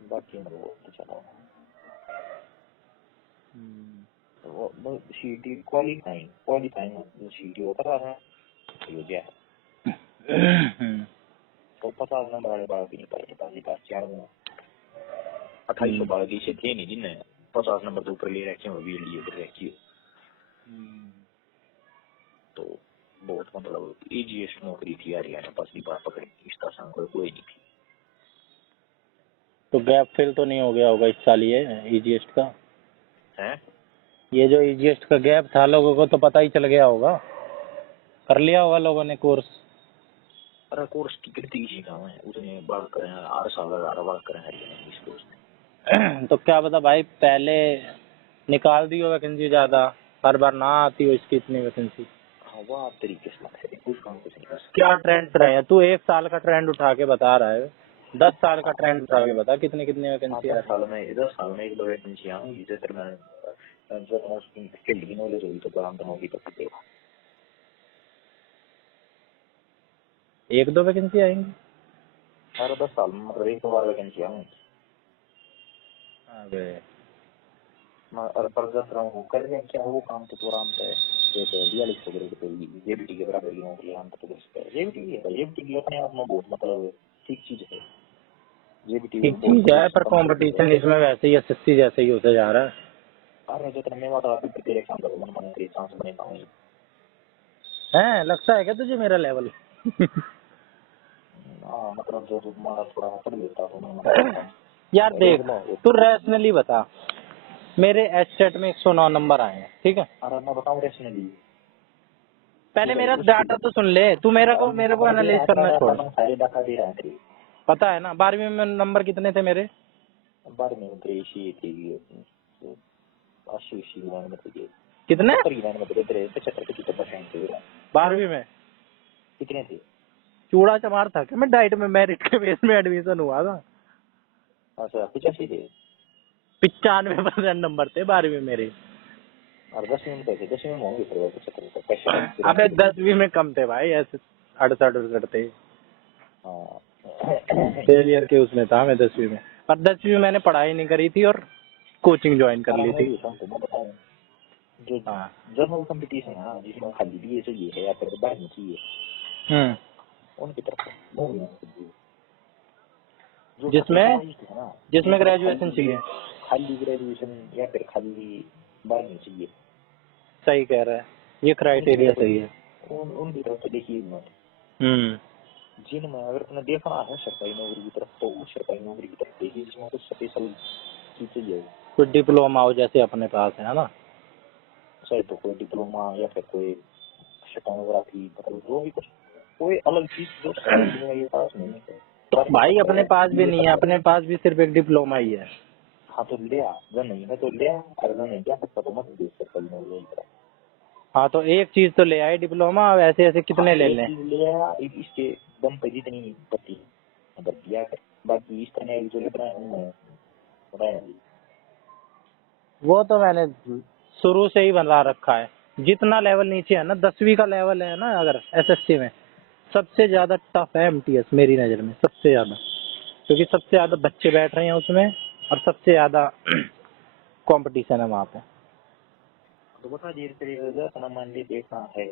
बाकी में वो तो चलो वो CET क्वालिफाइंग CET होता था ये गया तो 50 नंबर वाले बात भी नहीं पाए पाजी पास 4 गुना 2800 बाल की से थे नहीं जिनने 50 नंबर तो ऊपर ले रखे हैं VLDA कर रखी है। तो बहुत मतलब इजीएस्ट नौकरी थी हरियाणा पास भी बात पकड़ी इसका संग कोई नहीं थी। तो गैप फिल तो नहीं हो गया होगा इस साल ये ईजीएस्ट का? हैं ये जो ईजीएस्ट का गैप था लोगों को तो पता ही चल गया होगा, कर लिया होगा लोगों ने कोर्स। अरे कोर्स की गिनती ही काम है उसने बात करें 8 साल 11 बार करें हरियाणा इस कोर्स ने। तो क्या पता भाई पहले निकाल दी हो वैकेंसी ज्यादा, हर बार ना आती हो इसकी इतनी वैकेंसी। हाँ वो आप तरीके से है कुछ काम कुछ नहीं कर सकते। क्या ट्रेंड रहे हैं? तू 1 साल का ट्रेंड उठा के बता रहा है, 10 साल का ट्रेंड उठा के बता कितनी कितनी वैकेंसी आ 10 रही साल में 1-2 वैकेंसी आऊंगी जैसे मैं जो उसकी फील्ड की नॉलेज होगी तो काम होगी तो देगा। है? 1-2 वैकेंसी आएंगी? हर 10 साल में मतलब 1-2 बार वैकेंसी आऊंगी। अबे मैं और पर जब रहा कर रहे क्या वो काम तो आराम से जैसे 4200 ग्रेड पे JBT के बराबर की नौकरी आराम से कर सकते हैं। JBT की अपने आप में बहुत मतलब ठीक चीज है। JBT ठीक चीज है, पर कंपटीशन इसमें वैसे ही SSC जैसे ही होते जा रहा है। अरे जो मैं बता तेरे एग्जाम का मन मन के चांस बने पाऊंगी हैं, लगता है क्या तुझे मेरा लेवल? हाँ मतलब जो तुम्हारा थोड़ा पढ़ लेता तो मैं यार देख, तू रैशनली बता, मेरे एचसेट में 109 नंबर आए हैं, ठीक है? अरे मैं बताऊँ रेशनली पहले मेरा डाटा तो सुन ले, तू मेरे को एनालाइज करना छोड़। सारे डाटा दे रहा है तेरे। पता है ना 12वीं में नंबर कितने थे मेरे? 12 में तेरे 80 थे, 80 में थे कितने? 75 में तेरे 75% थे 12वीं में कितने थे? चूड़ा चमार था क्या? मैं डाइट में मेरिट के बेस में एडमिशन हुआ था। अच्छा 85 थे। 95% नंबर थे 12वीं मेरे। और 10वीं में कैसे? 10वीं में होंगे फिर 75। अबे 10वीं में कम थे भाई, ऐसे 68 थे। हाँ फेलियर के उसमें था मैं 10वीं में। पर 10वीं में मैंने पढ़ाई नहीं करी थी और कोचिंग ज्वाइन कर ली थी। जो जनरल कंपटीशन है ना, जिसमें खाली बीए चाहिए है या फिर 12वीं चाहिए, उनकी तरफ जिसमें ग्रेजुएशन चाहिए, खाली ग्रेजुएशन या फिर खाली 12वीं चाहिए। सही कह रहा है, ये क्राइटेरिया सही है। उनकी तरफ से देखिए मत। जिनमें अगर तुमने देखना है सरकारी नौकरी की तरफ, तो उस सरकारी नौकरी की तरफ देखिए जिसमें कुछ स्पेशल चीज चाहिए, कोई डिप्लोमा हो जैसे अपने पास है ना, चाहे तो कोई डिप्लोमा या फिर कोई स्टेनोग्राफी, मतलब जो भी कुछ कोई अलग चीज जो सरकारी पास नहीं है। तो भाई अपने पास भी नहीं है, अपने पास भी सिर्फ एक डिप्लोमा ही है। हाँ तो ले आ, जब नहीं है तो ले आ, अगर नहीं क्या सकता तो मत दे सरकारी नौकरी की तरफ। हाँ तो एक चीज तो ले आए डिप्लोमा, ऐसे ऐसे कितने ले लें? ले आ, इसके दम पे जितनी पति अगर दिया कर, बाकी इस तरह जो लिख रहा है वो तो मैंने शुरू से ही बना रखा है। जितना लेवल नीचे है ना, 10वीं का लेवल है ना, अगर एसएससी में सबसे ज्यादा टफ है एमटीएस मेरी नजर में, सबसे ज्यादा, क्योंकि सबसे ज्यादा बच्चे बैठ रहे हैं उसमें और सबसे ज्यादा कंपटीशन है वहाँ पे। तो बता धीरे धीरे अपना मान ली देखना है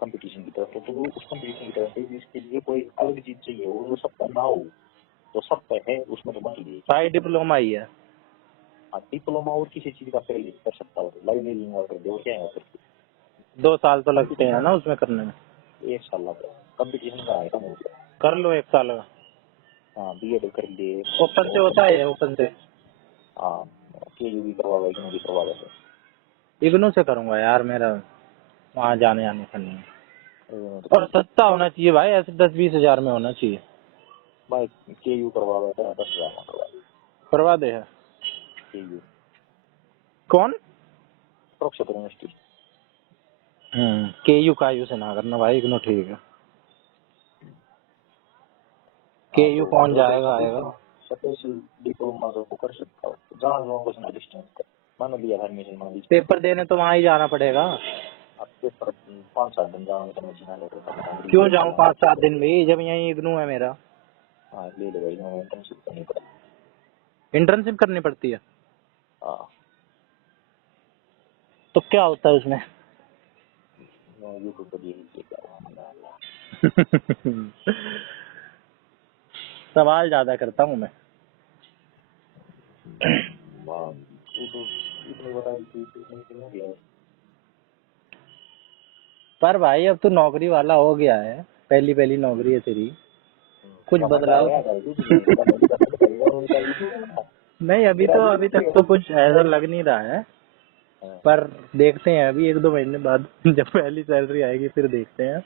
कंपटीशन की तरफ, तो उस कंपटीशन की तरफ से जिसके लिए कोई अलग चीज चाहिए वो सबका ना हो, तो सब पे है उसमें तो बाकी भाई डिप्लोमा ही है। डिप्लोमा और किसी चीज का फेल कर सकता हो, लाइब्रेरी में कर दो, क्या है फिर 2 साल तो लगते हैं ना उसमें करने में। 1 साल लगा कंपटीशन का आएगा मुझे। कर लो 1 साल का। हाँ बीएड कर ले, ओपन से होता है, ओपन से। हाँ केयू भी करवा, इग्नू भी करवा वैसे। इग्नू से करूंगा यार, मेरा वहाँ जाने आने का नहीं है। और सस्ता होना चाहिए भाई, ऐसे 10-20 हजार में होना चाहिए भाई। केयू करवा 10,000 में करवा दे है। केयू कौन? Professor university. केयू का यू से ना करना भाई, इग्नू ठीक है। केयू कौन जाएगा आएगा? स्पेशल डिप्लोमा जो कर सकता हो, जहाँ लोगों को डिस्टेंस कर मान लिया एडमिशन मान लीजिए, पेपर देने तो वहाँ ही जाना पड़ेगा। आप पेपर 5-7 दिन जाओगे तो मशीन लेकर क्यों जाऊँ 5-7 दिन भी, जब यहीं इग्नू है मेरा। हाँ ले लो भाई, इंटर्नशिप करनी पड़ेगी। इंटर्नशिप करनी पड़ती है? हाँ तो क्या होता है उसमें? यूट्यूब पर देखिए क्या सवाल ज्यादा करता हूँ मैं। पर भाई अब तू नौकरी वाला हो गया है, पहली नौकरी है तेरी, कुछ बदलाव? नहीं अभी तक तो कुछ ऐसा लग नहीं रहा है, पर देखते हैं अभी 1-2 महीने बाद जब पहली सैलरी आएगी फिर देखते हैं।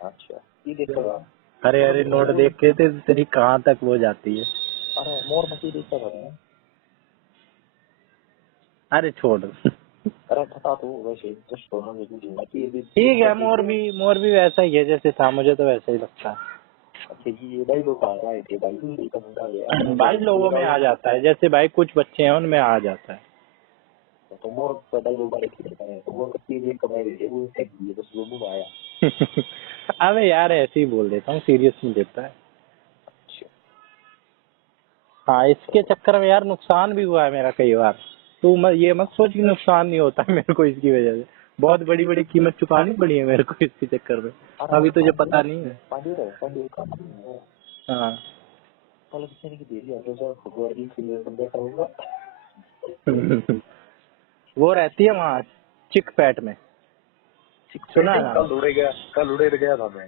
अच्छा ये देखो, हरे नोट देख के तेरी कहाँ तक वो जाती है। अरे मोर मछली देखता था। अरे छोड़ अरे बता तो वैसे जस्ट दोनों में ठीक है, मोर भी वैसा ही है जैसे था, मुझे तो वैसा ही लगता है। अच्छा ये भाई लोग आ रहे थे भाई, भाई लोगों में आ जाता है, जैसे भाई कुछ बच्चे हैं उनमें आ जाता है। तो मोर पैदा लोग बारे हैं तो वो सीरियस कमाई देते वो टेक दिए बस वो मुंह आया। अबे यार ऐसे ही बोल देता हूँ, सीरियस नहीं लेता है। हाँ इसके चक्कर में यार नुकसान भी हुआ है मेरा कई बार। तू ये मत सोच कि नुकसान नहीं होता है मेरे को इसकी वजह से, बहुत बड़ी कीमत चुकानी पड़ी है मेरे को इसके चक्कर में। अभी तुझे पता नहीं है। हाँ वो रहती है वहाँ चिकपैट में, सुना है? कल उड़े गया था मैं।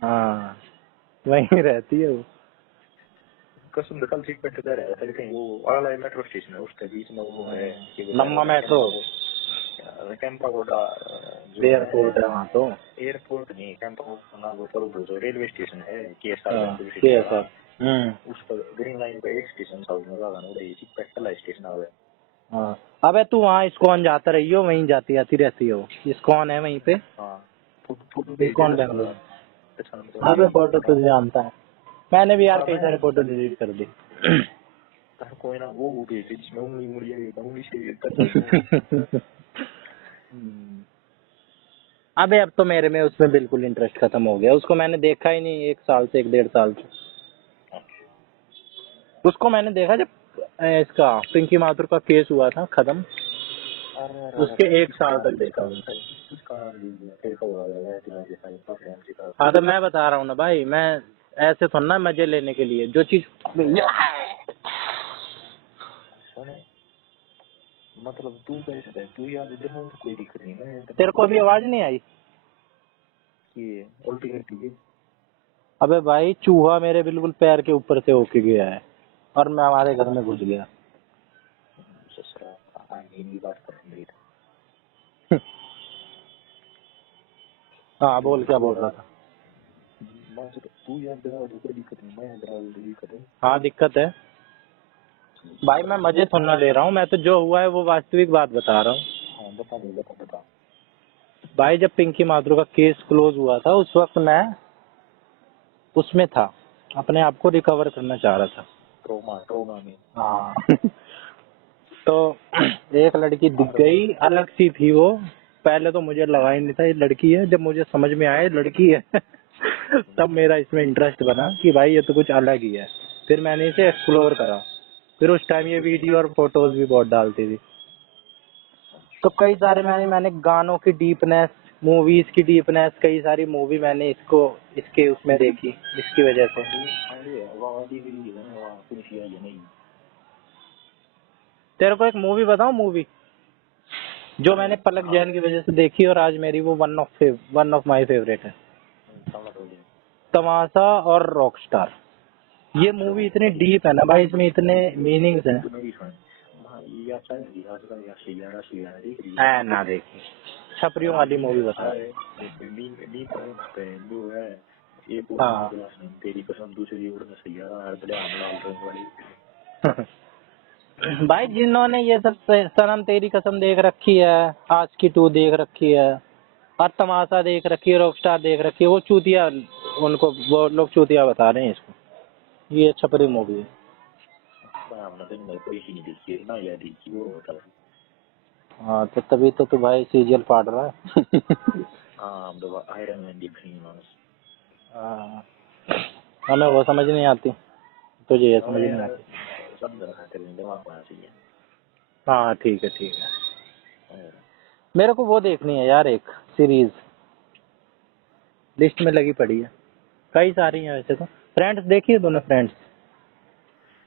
हाँ वहीं रहती है वो। कसम कल चिकपैट जा रहा है कहीं, वो वाला मेट्रो स्टेशन है उसके बीच में वो है लम्बा मेट्रो कैंपा कोटा एयरपोर्ट है वहाँ तो। एयरपोर्ट नहीं, कैंपा कोटा जो रेलवे स्टेशन है हाँ, KSR KSR। उस पर ग्रीन लाइन पे एक स्टेशन साउथ में जागा ना, इसी पेट्रोल स्टेशन आ गया। हाँ, अबे तू वहाँ इस्कॉन जाता रही हो, वहीं जाती आती रहती हो, इस्कॉन है वहीं पे। हाँ इस्कॉन बेंगलोर। अबे फोटो तुझे जानता है, मैंने भी यार कई सारे फोटो डिलीट कर दी। कोई ना वो भेज दे जिसमें उंगली मुड़ी है, उंगली से अबे अब तो मेरे में उसमें बिल्कुल इंटरेस्ट खत्म हो गया, उसको मैंने देखा ही नहीं 1 साल से 1 डेढ़ साल से। उसको मैंने देखा जब इसका पिंकी माथुर का केस हुआ था खत्म, उसके 1 साल तक देखा उसका। हाँ तो मैं बता रहा हूँ ना भाई, मैं ऐसे थोड़ा ना मजे लेने के लिए जो चीज मतलब तू कैसे है, तू यार इधर हो तो कोई दिक्कत नहीं है। तेरे को अभी आवाज नहीं आई? ये उल्टी करती है। अबे भाई चूहा मेरे बिल्कुल पैर के ऊपर से होके गया है और मैं हमारे घर में घुस गया। बात कर हाँ बोल, क्या बोल रहा था? तू यार कोई दिक्कत नहीं, मैं दिक्कत है। हाँ दिक्कत है भाई, मैं मजे थोड़ा ले रहा हूँ, मैं तो जो हुआ है वो वास्तविक बात बता रहा हूँ। हाँ बता भाई जब पिंकी माथुर का केस क्लोज हुआ था उस वक्त मैं उसमें था, अपने आप को रिकवर करना चाह रहा था। ट्रोमा में। हाँ तो एक लड़की दिख गई, अलग सी थी वो। पहले तो मुझे लगा ही नहीं था ये लड़की है, जब मुझे समझ में आया ये लड़की है तब मेरा इसमें इंटरेस्ट बना कि भाई ये तो कुछ अलग ही है। फिर मैंने इसे एक्सप्लोर करा, फिर उस टाइम ये वीडियो और फोटोज भी बहुत डालती थी। तो कई सारे मैंने गानों की डीपनेस, मूवीज की डीपनेस, कई सारी मूवी मैंने इसके उसमें देखी, इसकी वजह से। तेरे को एक मूवी बताऊं, मूवी जो मैंने पलक जैन की वजह से देखी और आज मेरी वो वन ऑफ माय फेवरेट है, तमाशा और रॉकस्टार। ये मूवी इतनी डीप है ना भाई, इसमें इतने मीनिंग्स हैं। ना देखी, छपरियों वाली मूवी बता। हाँ तेरी कसम दूसरी उड़ना सैयारा वाली। भाई जिन्होंने ये सब सनम तेरी कसम देख रखी है, आशिकी 2 देख रखी है और तमाशा देख रखी है, रॉकस्टार देख रखी है, वो चूतिया, उनको वो लोग चूतिया बता रहे हैं इसको। ये छपरी मूवी है। हाँ तो तभी तो तू भाई सीरियल फाड़ रहा है आयरन मैन देखनी है। हाँ, हमें वो समझ नहीं आती, तुझे ये समझ नहीं आती। हाँ ठीक है। मेरे को वो देखनी है यार, एक सीरीज लिस्ट में लगी पड़ी है, कई सारी हैं वैसे तो। फ्रेंड्स देखी है तूने? फ्रेंड्स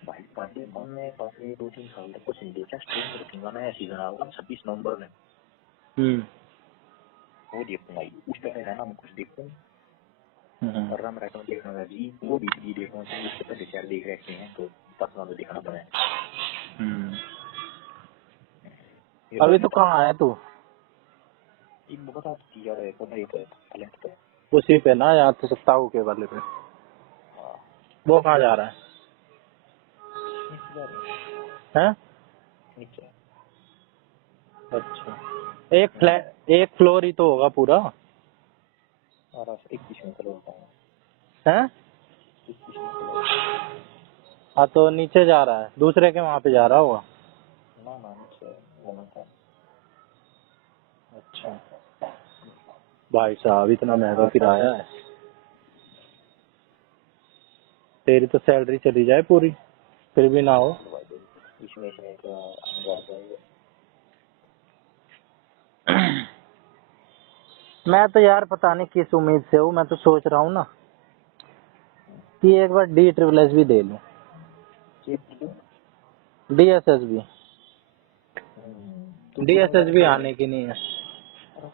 भाई हमने काफी 2-3 साल तक कुछ नहीं देखा। स्ट्रेंजर थिंग्स का नया सीजन आएगा 26 नवंबर में, वो देखूंगा। उस पे है ना, मैं कुछ देखूं कर रहा, मैं देखूंगा जी, वो भी देखूंगा। तो उससे पहले 4 देख रखे हैं तो पसंद तो देखना पड़ेगा। अभी तो कहाँ है तू? एक बता यार है तो नहीं पे टैलेंट पे, उसी पे ना, यहाँ तो सत्ताऊ के वाले पे। वो कहाँ जा रहा है? नीचे। अच्छा, एक फ्लोर ही तो होगा पूरा। और 21 में चलता हैं? हाँ तो नीचे जा रहा है, दूसरे के वहाँ पे जा रहा होगा। ना नीचे घूमता है। अच्छा भाई साहब, इतना महंगा किराया है। तेरी तो सैलरी चली जाए पूरी फिर भी ना हो। इसमें मैं तो यार पता नहीं किस उम्मीद से हूँ, मैं तो सोच रहा हूँ ना कि एक बार DSSS भी दे लूं। DSSS भी आने की नहीं है।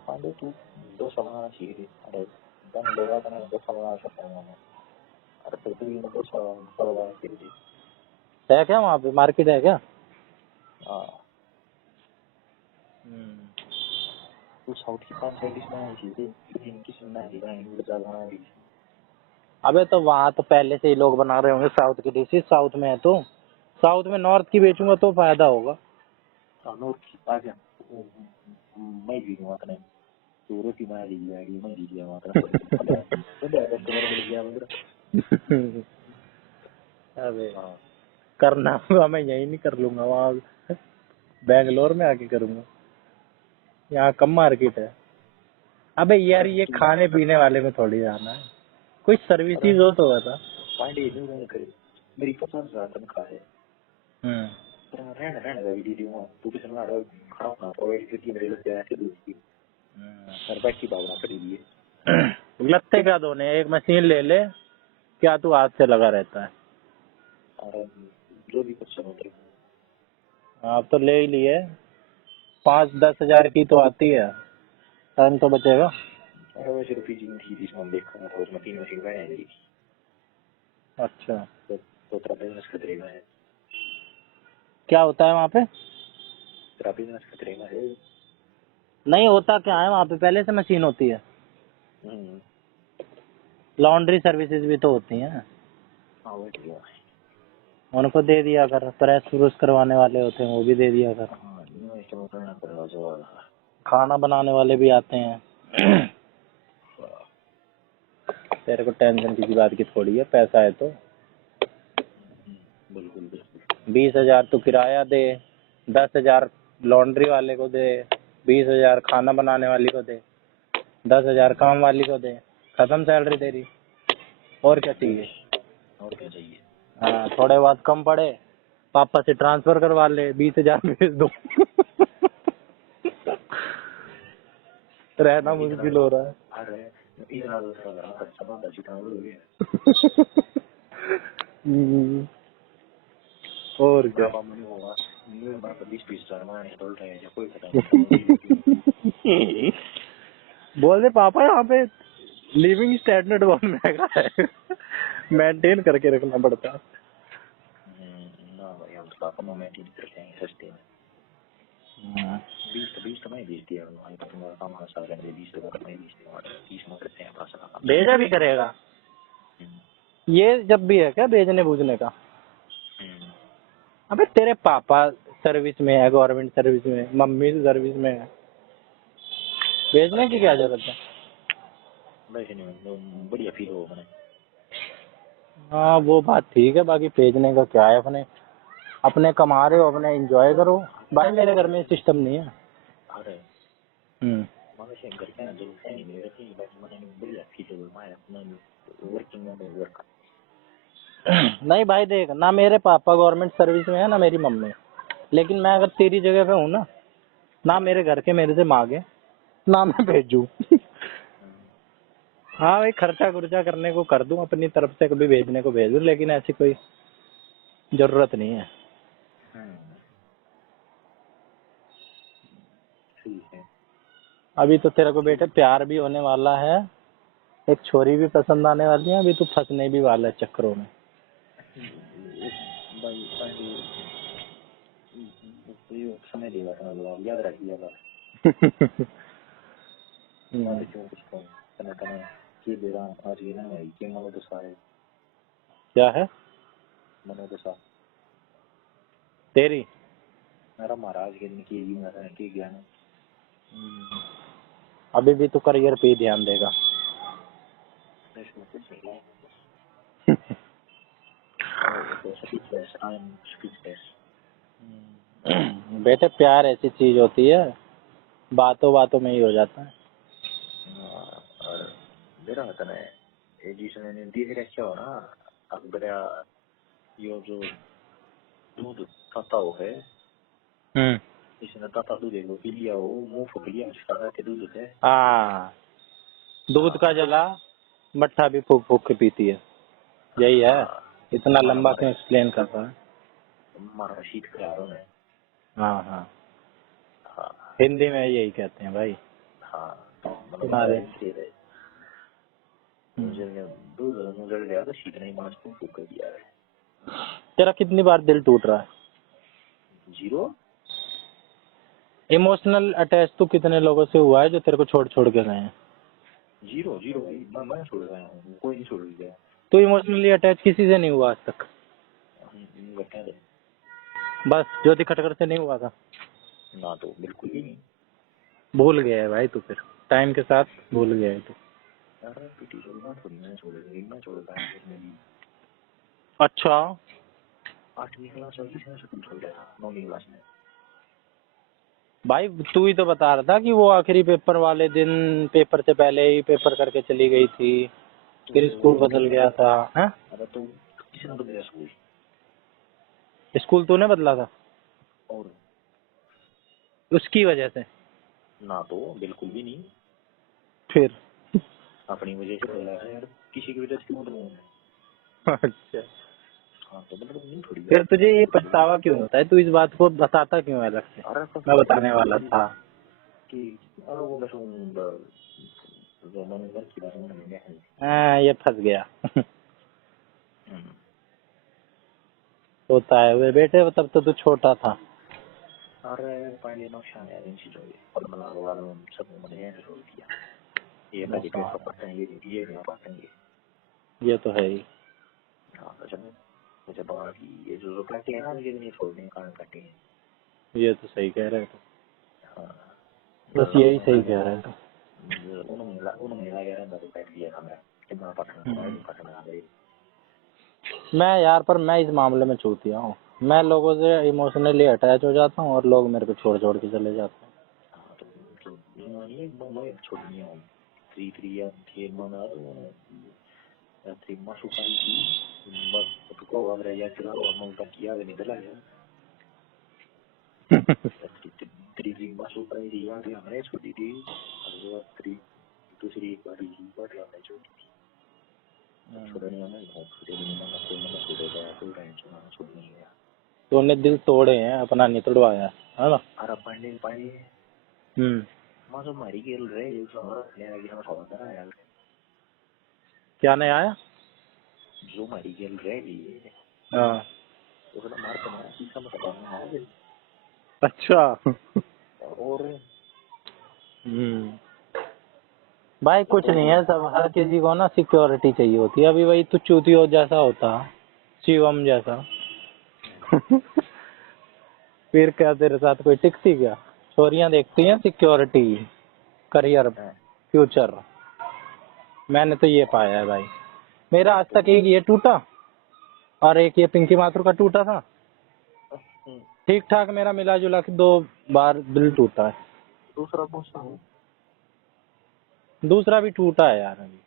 अरे तू 2 साल चाहिए। अरे दम लेगा तो 2 साल सकता हूँ। अरे फिर भी 2 साल चाहिए। है क्या वहाँ पे मार्केट है क्या? हाँ तो साउथ की 5-6 डिश बनाई थी, इनकी सुनना है बना दी। अबे तो वहाँ तो पहले से ही लोग बना रहे होंगे साउथ की डिशेज, साउथ में है तो साउथ में नॉर्थ की बेचूंगा तो फायदा होगा। नॉर्थ की आ गया मैं भी वहाँ नहीं तो रोटी बना दी जाएगी मैं दी गया वहाँ का कस्टमर मिल गया मेरा। अबे करना होगा, मैं यही नहीं कर लूंगा, वहाँ बेंगलोर में आके करूंगा, यहाँ कम मार्केट है। अबे यार ये खाने पीने वाले में थोड़ी जाना है, कोई सर्विसेज हो तो बता। मेरी 50,000 तनख्वाह है। रहने का भी दीदी वहाँ तू किसी में खाना खाना प्रोवाइड करती मेरे लगता है दूसरी सर बैठ की भावना करी है। लगते क्या दोने, एक मशीन ले ले, क्या तू हाथ से लगा रहता है। और जो भी कुछ होता है आप तो ले ही लिए, 5-10 हजार की तो आती है, टाइम तो बचेगा। अरे वैसे रुपये जी थी जिसमें देखा था उसमें 3 मशीन बनाई थी। अच्छा तो तेरा बिजनेस खतरे में है। क्या होता है वहाँ पे? तेरा बिजनेस खतरे में है। नहीं होता क्या है वहाँ पे, पहले से मशीन होती है। लॉन्ड्री सर्विसेज भी तो होती हैं, हाँ वो ठीक है। उनको दे दिया कर, प्रेस प्रूस करवाने वाले होते हैं वो भी दे दिया कर। हाँ ये इसमें करना पड़ेगा जो खाना बनाने वाले भी आते हैं। तेरे को टेंशन किसी बात की थोड़ी है, पैसा है तो। बिल्कुल बिल्कुल 20,000 तू किराया दे, 10,000 लॉन्ड्री वाले को दे, 20,000 खाना बनाने वाली को दे, 10,000 काम वाली को दे, खत्म सैलरी तेरी। और क्या चाहिए? और क्या चाहिए? हाँ थोड़े बहुत कम पड़े, पापा से ट्रांसफर करवा ले, 20,000 भेज दो। रहना मुश्किल हो रहा है। अरे इतना दूसरा खर्चा बंदा जितना हो गया। और क्या? पापा मुझे होगा मेरे बाप 20-20 हजार मारने डोल रहे हैं कोई पता नहीं। बोल दे पापा यहाँ पे लिविंग स्टैंडर्ड बहुत महंगा है, मेंटेन करके रखना पड़ता है। ना भाई हम तो पापा में मेंटेन करते हैं सस्ते में। 20 तो मैं भेज दिया भाई तुम्हारा काम का सारा है 20 तो मैं भेज दिया 30 में करते हैं पास का भेजा भी करेगा ये जब भी है क्या भेजने भूजने का? अबे तेरे पापा सर्विस में है, गवर्नमेंट सर्विस में, मम्मी सर्विस में है, भेजने की क्या जरूरत है? वैसे नहीं बढ़िया फील हो मैंने। हाँ वो बात ठीक है, बाकी भेजने का क्या है, अपने अपने कमा रहे हो, अपने एंजॉय करो भाई। मेरे घर में सिस्टम नहीं है। अरे मनुष्य घर का जरूरत है नहीं मेरे की बाकी मैंने बढ़िया फील हो मैं अपना वर्किंग में वर्क। नहीं भाई देख ना, मेरे पापा गवर्नमेंट सर्विस में है ना मेरी मम्मी, लेकिन मैं अगर तेरी जगह पे हूँ ना मेरे घर के मेरे से मांगे ना मैं भेजू। हाँ भाई खर्चा खुर्चा करने को कर दूं अपनी तरफ से, कभी भेजने को भेज दूं, लेकिन ऐसी कोई जरूरत नहीं है। ठीक है अभी तो तेरे को बेटे प्यार भी होने वाला है, एक छोरी भी पसंद आने वाली है, अभी तू फंसने भी वाला है चक्करों में। भाई पहले समय देगा था याद रखिएगा। क्यों कुछ कहना कहना कि दे रहा आज ये ना है कि मनोदशा है। क्या है मनोदशा तेरी? मेरा महाराज के दिन की मेरा की ज्ञान अभी भी तू करियर पे ही ध्यान देगा। बेटे प्यार ऐसी चीज होती है, बातों बातों में ही हो जाता है। और मेरा होता है जिसने देख रखा हो ना अब बड़ा यो जो दूध ताता है इसने ताता दूध है वो पी लिया हो मुंह फूक लिया सारा के दूध है। हाँ दूध का जला मट्ठा भी फूक फूक के पीती है, यही है। इतना लंबा क्यों एक्सप्लेन कर रहा है? मारा शीत करारो है। हाँ हाँ हिंदी में यही कहते हैं भाई। हाँ अरे दूध मुझे लिया तो शीत नहीं मार फूक कर दिया है। तेरा कितनी बार दिल टूट रहा है? 0 इमोशनल अटैच तू कितने लोगों से हुआ है जो तेरे को छोड़ छोड़ के गए हैं? जीरो जीरो मैं छोड़ गया हूँ, कोई नहीं छोड़ गया। तू इमोशनली अटैच किसी से नहीं हुआ आज तक? बता दे बस ज्योति खटकर से नहीं हुआ था? ना, तो बिल्कुल ही नहीं। भूल गया है भाई तू, फिर टाइम के साथ भूल गया है तू। अरे पीटी छोड़ना थोड़ी ना छोड़ेगा, मैं छोड़ता है मेरी। अच्छा 8वीं क्लास में किसी ने स्कूल छोड़ दिया, 9वीं क्लास में। भाई तू ही तो बता रहा था कि वो आखिरी पेपर वाले दिन पेपर से पहले ही पेपर करके चली गई थी, फिर स्कूल बदल गया था। हैं? अरे तो किसी ने बदला स्कूल? स्कूल तूने बदला था और उसकी वजह से? ना, तो बिल्कुल भी नहीं। फिर अपनी वजह से बदला है यार, किसी की वजह से क्यों बदलूं? अच्छा, हाँ तो मतलब नहीं थोड़ी। फिर तुझे ये पछतावा क्यों होता है? तू इस बात को बताता क्यों है अलग से? अरे मैं बताने वाला था कि अरे वो बस जो मैंने घर की बात में हाँ, ये फंस गया। होता है वे बेटे, तब तो तू छोटा था। अरे पहले नौशान है इनसी जो और मतलब वालों सब मैंने रोल किया, ये कभी कैसा पता है, ये नहीं पता है। ये तो है ही। हाँ तो जब मुझे बाहर की ये जो काटे हैं ना, ये नहीं छोड़ने कान काटे हैं। ये तो सही कह रहे हो। हाँ बस यही सही कह रहे हो। उन्होंने लगा रहा तो काट दिया हमें कितना पसंद आ गई। मैं यार, पर मैं इस मामले में चूतिया हूँ। मैं लोगों से इमोशनली अटैच हो जाता हूँ और लोग मेरे को छोड़ छोड़ के चले जाते हैं। हाँ तो ये मैं छोड़नी हूँ 3 या 3 मना तो 3 masuk pagi bak ko wala ya kira or mau takia ni dala ya 3 masuk pagi ya dia हमने छोड़ी थी और 3 दूसरी बारी बात हमने छोड़ी थी छोड़ने वाला है छोड़ने वाला कोई ना छोड़ेगा कोई टेंशन ना छोड़ने है। तूने दिल तोड़े हैं, अपना नहीं तोड़वाया है ना? अरे पानी पानी मासो मारी गेल रे ये समझ ले आ गया समझ रहा है यार क्या नहीं आया? जो मारी गेल रे हाँ वो ना मार करना इसका मतलब है। अच्छा। और भाई कुछ नहीं है, सब हर किसी को ना सिक्योरिटी चाहिए होती है। अभी वही तू चूतियो जैसा होता, शिवम जैसा। फिर क्या तेरे साथ कोई टिकती क्या? छोरियां देखती हैं सिक्योरिटी, करियर, फ्यूचर। मैंने तो ये पाया है भाई। मेरा आज तक एक ये टूटा और एक ये पिंकी माथुर का टूटा था। ठीक ठाक मेरा मिला जुला के 2 बार दिल टूटा है। दूसरा पूछता हूँ दूसरा भी टूटा है यार अभी।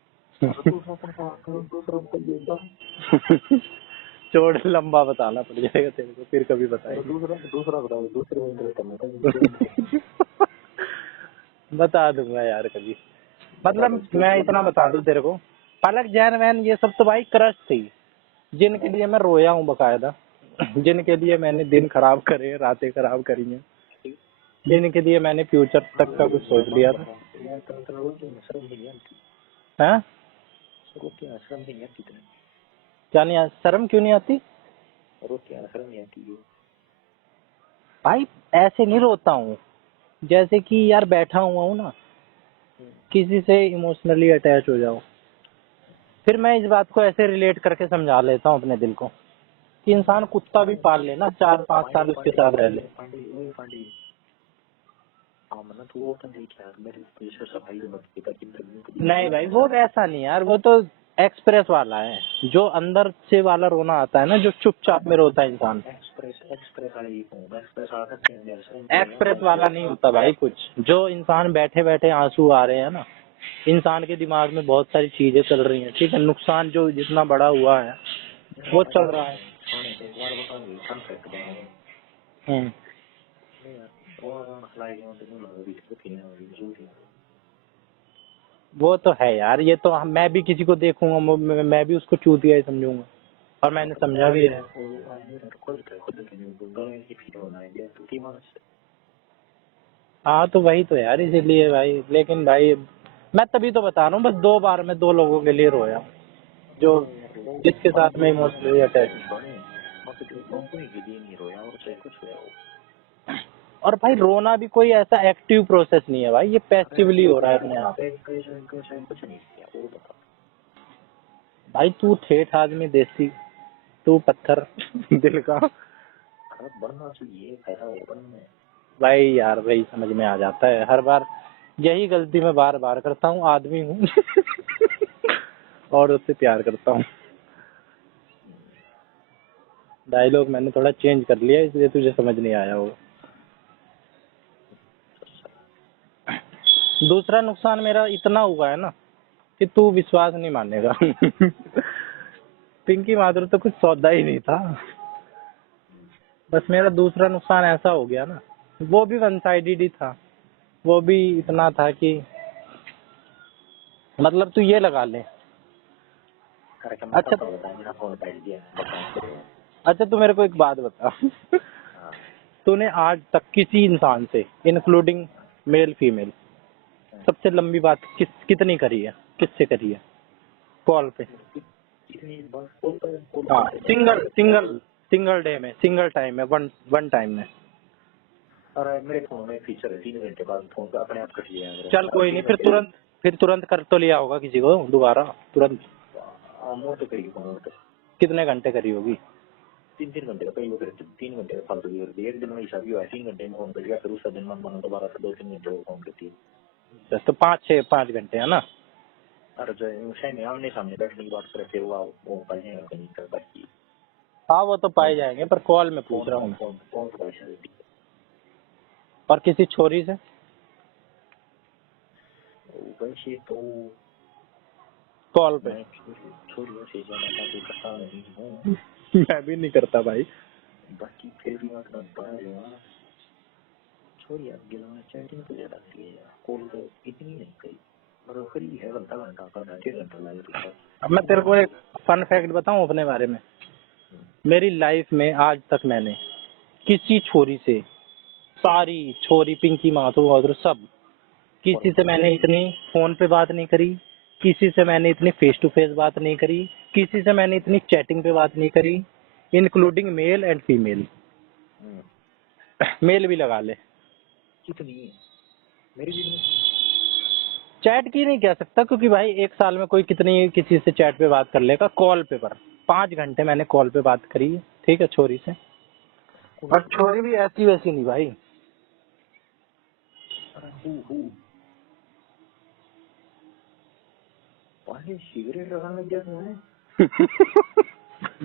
चौड़ लंबा बताना पड़ जाएगा तेरे को, फिर कभी बताएंगे। दूसरा बताओ दूसरे बता दूंगा यार कभी। मतलब मैं इतना बता दूं तेरे को, पलक जैन वैन ये सब तो भाई क्रश थी, जिनके लिए मैं रोया हूँ बकायदा, जिनके लिए मैंने दिन खराब करे, रातें खराब करी हैं, जिनके लिए मैंने फ्यूचर तक का कुछ सोच लिया था। हैं? क्या नहीं, शर्म क्यों नहीं आती भाई? ऐसे नहीं रोता हूँ, जैसे कि यार बैठा हुआ हूँ ना, किसी से इमोशनली अटैच हो जाओ, फिर मैं इस बात को ऐसे रिलेट करके समझा लेता हूँ अपने दिल को कि इंसान कुत्ता भी पाल लेना, 4-5 साल उसके साथ रह ले। नहीं भाई वो ऐसा नहीं यार, वो तो एक्सप्रेस वाला है, जो अंदर से वाला रोना आता है ना, जो चुपचाप में रोता है इंसान। एक्सप्रेस वाला नहीं होता भाई कुछ, जो इंसान बैठे बैठे आंसू आ रहे हैं ना, इंसान के दिमाग में बहुत सारी चीजें चल रही हैं, ठीक है, नुकसान जो जितना बड़ा हुआ है वो चल रहा है। वो तो है यार, ये तो मैं भी किसी को देखूंगा मैं भी उसको चूतिया ही समझूंगा, और मैंने समझा भी है। हाँ तो वही तो यार, इसीलिए भाई, लेकिन भाई मैं तभी तो बता रहा हूँ, बस 2 बार मैं 2 लोगों के लिए रोया, जो जिसके साथ में इमोशनली अटैच। और भाई रोना भी कोई ऐसा एक्टिव प्रोसेस नहीं है भाई, ये पैसिवली हो रहा है अपने आप। कुछ नहीं किया, वो बता। भाई तू ठेठ आदमी देसी, तू पत्थर दिल का। बढ़ना चाहिए, फायदा है बनने में। भाई यार भाई समझ में आ जाता है हर बार, यही गलती मैं बार बार करता हूँ, आदमी हूँ और उससे प्यार करता हूँ। डायलॉग मैंने थोड़ा चेंज कर लिया, इसलिए तुझे समझ नहीं आया होगा। दूसरा नुकसान मेरा इतना हुआ है ना कि तू विश्वास नहीं मानेगा पिंकी माधुरी तो कुछ सौदा ही नहीं था। बस मेरा दूसरा नुकसान ऐसा हो गया ना, वो भी वन साइडेड ही था। वो भी इतना था कि मतलब तू ये लगा ले। अच्छा अच्छा तू मेरे को एक बात बता तूने आज तक किसी इंसान से इंक्लूडिंग मेल फीमेल सबसे लंबी बात कितनी करी है, किससे करी है कॉल पे? हाँ, सिंगल डे में, सिंगल टाइम में, वन टाइम में। अरे मेरे फोन में फीचर है 3 घंटे बाद फोन का अपने आप कट जाएगा। चल कोई नहीं, फिर तुरंत कर तो लिया होगा किसी को दोबारा तुरंत? मोर तो करी फोन तो कितने घंटे करी होगी? 3 घंटे का कई बार 3 घंटे का फालतू कर दिया। एक दिन में हिसाब हुआ 3 घंटे में फोन कर दिया, फिर उसका दिन मन बना दोबारा से 2-3 घंटे वो फोन करती है। तो 5 घंटे है ना? अरे जो शायद आमने सामने बैठने की बात करें फिर वो पाएंगे कहीं कर बाकी। हाँ वो तो पाए जाएंगे, पर कॉल में पूछ रहा हूँ। कौन सा पैसा देती है? और किसी छोरी से? वैसे तो कॉल पे छोड़िए से जाना काफी करता नहीं हूँ मैं भी नहीं करता भाई। बाकी फिर भी मतलब पड़ा छोड़िए अब गिला चैटिंग तो ज्यादा की है, कॉल तो इतनी नहीं करी मतलब फ्री है घंटा घंटा का 1.5 घंटा लगे। अब मैं तेरे को एक फन फैक्ट बताऊं अपने बारे में। मेरी लाइफ में आज तक मैंने किसी छोरी से, सारी छोरी पिंकी माधुरी सब, किसी से मैंने इतनी फोन पे बात नहीं करी, किसी से मैंने इतनी फेस टू फेस बात नहीं करी, किसी से मैंने इतनी चैटिंग पे बात नहीं करी, including male and female. Male भी लगा ले। कितनी मेरी भी चैट की नहीं कह सकता, क्योंकि भाई एक साल में कोई कितनी किसी से चैट पे बात कर लेगा। कॉल पे पर 5 घंटे मैंने कॉल पे बात करी है, ठीक है, छोरी से। और छोरी भी ऐसी वैसी नहीं भाई। सिगरेट लगाने लग गया है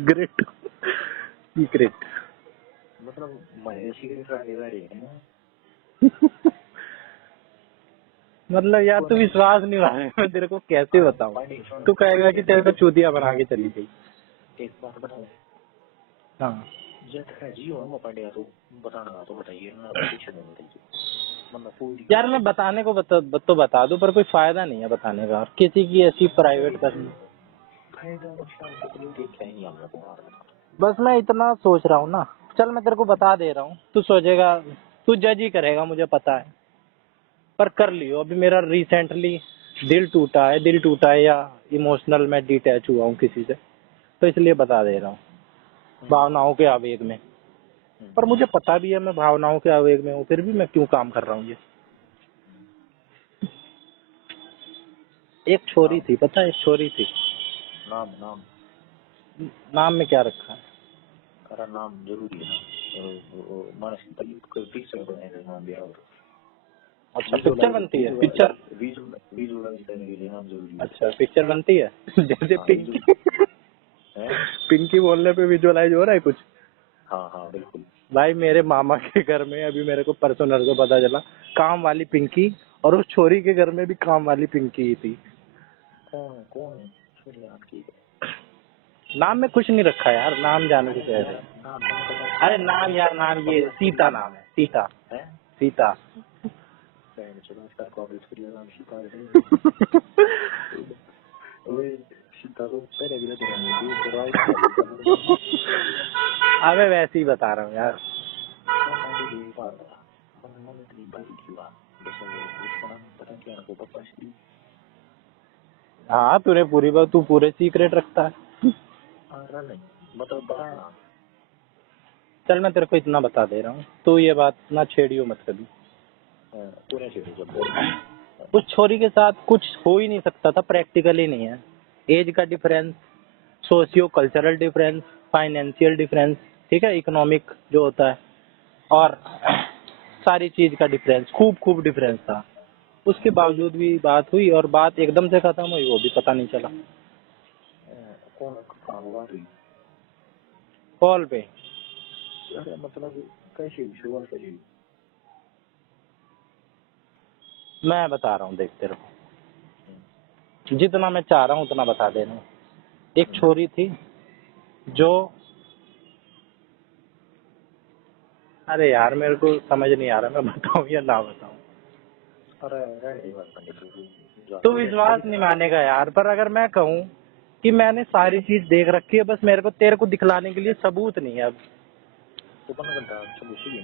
ग्रेट सीक्रेट मतलब मैं सिगरेट रखेगा रे मतलब यार तू विश्वास नहीं रहा है, मैं तेरे को कैसे बताऊं? तू कहेगा कि तेरे को चूतिया बना के चली गई। एक बात बताओ। हाँ जब है जियो हम पांड्या तो बताना तो बताइए ना पीछे नहीं बताइए मतलब यार मैं बताने को तो बता दूं, पर कोई फायदा नहीं है बताने का। किसी की ऐसी प्राइवेट करनी, फायदा नुकसान तो कोई देखा ही नहीं हम लोग बाहर। बस मैं इतना सोच रहा हूँ ना। चल मैं तेरे को बता दे रहा हूँ, तू सोचेगा, तू जज ही करेगा मुझे पता है, पर कर लियो। अभी मेरा रिसेंटली दिल टूटा है या इमोशनल मैं डिटैच हुआ हूँ किसी से, तो इसलिए बता दे रहा हूँ, भावनाओं के आवेग में। पर मुझे पता भी है मैं भावनाओं के आवेग में हूँ, फिर भी मैं क्यों काम कर रहा हूँ ये। एक छोरी थी, पता है, एक छोरी थी। नाम में क्या रखा है? अरे नाम जरूरी है ना, मानस पिक्चर बनाए नाम दिया और अच्छा पिक्चर बनती है, पिक्चर नाम जरूरी है। अच्छा पिक्चर बनती है जैसे पिंकी पिंकी बोलने पे विजुअलाइज हो रहा है कुछ। हाँ बिल्कुल भाई मेरे मामा के घर में अभी मेरे को परसों नरसों पता चला, काम वाली पिंकी, और उस छोरी के घर में भी काम वाली पिंकी ही थी। कौन है छोरी आपकी? नाम में कुछ नहीं रखा यार, नाम जाने से कह रहे। अरे नाम यार, नाम ये सीता नाम है, सीता है सीता चलो इसका कॉलेज के लिए नाम सीता है। ओए सीता तो पहले भी अबे वैसे ही बता रहा हूँ यार। हाँ तूने पूरी बात, तू पूरे सीक्रेट रखता है। नहीं मतलब बताना चल मैं तेरे को इतना बता दे रहा हूँ, तू ये बात ना छेड़ियो मत कभी। तूने छेड़ी जब बोल। उस छोरी के साथ कुछ हो ही नहीं सकता था, प्रैक्टिकल ही नहीं है। एज का difference, socio cultural difference, financial difference, ठीक है, इकोनॉमिक जो होता है, और सारी चीज का डिफरेंस, खूब डिफरेंस था। उसके बावजूद भी बात हुई और बात एकदम से खत्म हुई, वो भी पता नहीं चला। कौन कहाँ हुआ रही? कॉल पे। अरे मतलब कैसे शुरुआत करी? मैं बता रहा हूँ, देख तेरे को जितना मैं चाह रहा हूँ उतना बता दे रहा हूँ। एक छोरी थी जो, अरे यार मेरे को समझ नहीं आ रहा मैं बताऊँ या ना बताऊँ। अरे तू विश्वास नहीं मानेगा यार, पर अगर मैं कहूँ कि मैंने सारी चीज देख रखी है, बस मेरे को तेरे को दिखलाने के लिए सबूत नहीं है अब। तो बना घंटा सबूत चाहिए।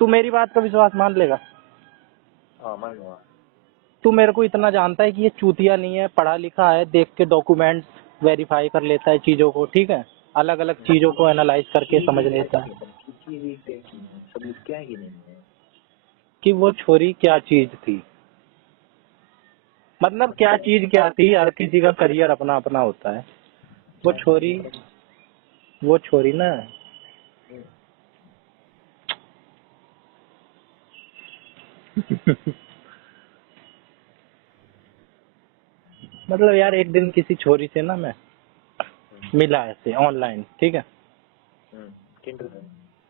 तू मेरी बात का विश्वास मान लेगा? हाँ मान लूँगा। तू मेरे को इतना जानता है कि ये चूतिया नहीं है, पढ़ा लिखा है, देख के डॉक्यूमेंट्स वेरीफाई कर लेता है चीजों को, ठीक है, अलग अलग चीजों को एनालाइज करके समझ लेता है सबूत क्या है कि नहीं है कि वो छोरी क्या चीज थी। मतलब क्या चीज क्या थी, हर किसी का करियर अपना अपना होता है। वो छोरी ना मतलब यार एक दिन किसी छोरी से ना मैं मिला ऐसे ऑनलाइन, ठीक है,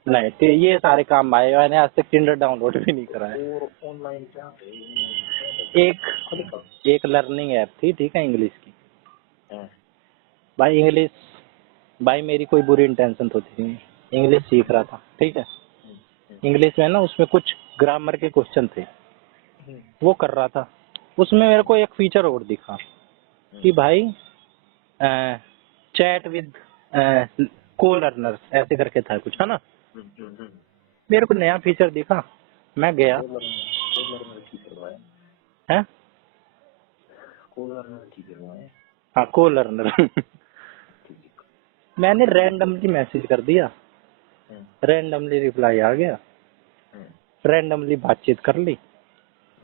नहीं तो ये सारे काम आए, मैंने आज तक टिंडर डाउनलोड भी नहीं करा है। और ऑनलाइन क्या एक लर्निंग ऐप थी, ठीक है, इंग्लिश की। भाई मेरी कोई बुरी इंटेंशन तो थी नहीं, इंग्लिश सीख रहा था, ठीक है। इंग्लिश में ना उसमें कुछ ग्रामर के क्वेश्चन थे, वो कर रहा था। उसमें मेरे को एक फीचर और दिखा कि भाई चैट विद को लर्नर्स ऐसे करके था कुछ, है ना। मेरे को नया फीचर दिखा, मैं गया है, हाँ को लर्नर मैंने रैंडमली मैसेज कर दिया, रैंडमली रिप्लाई आ गया, रैंडमली बातचीत कर ली।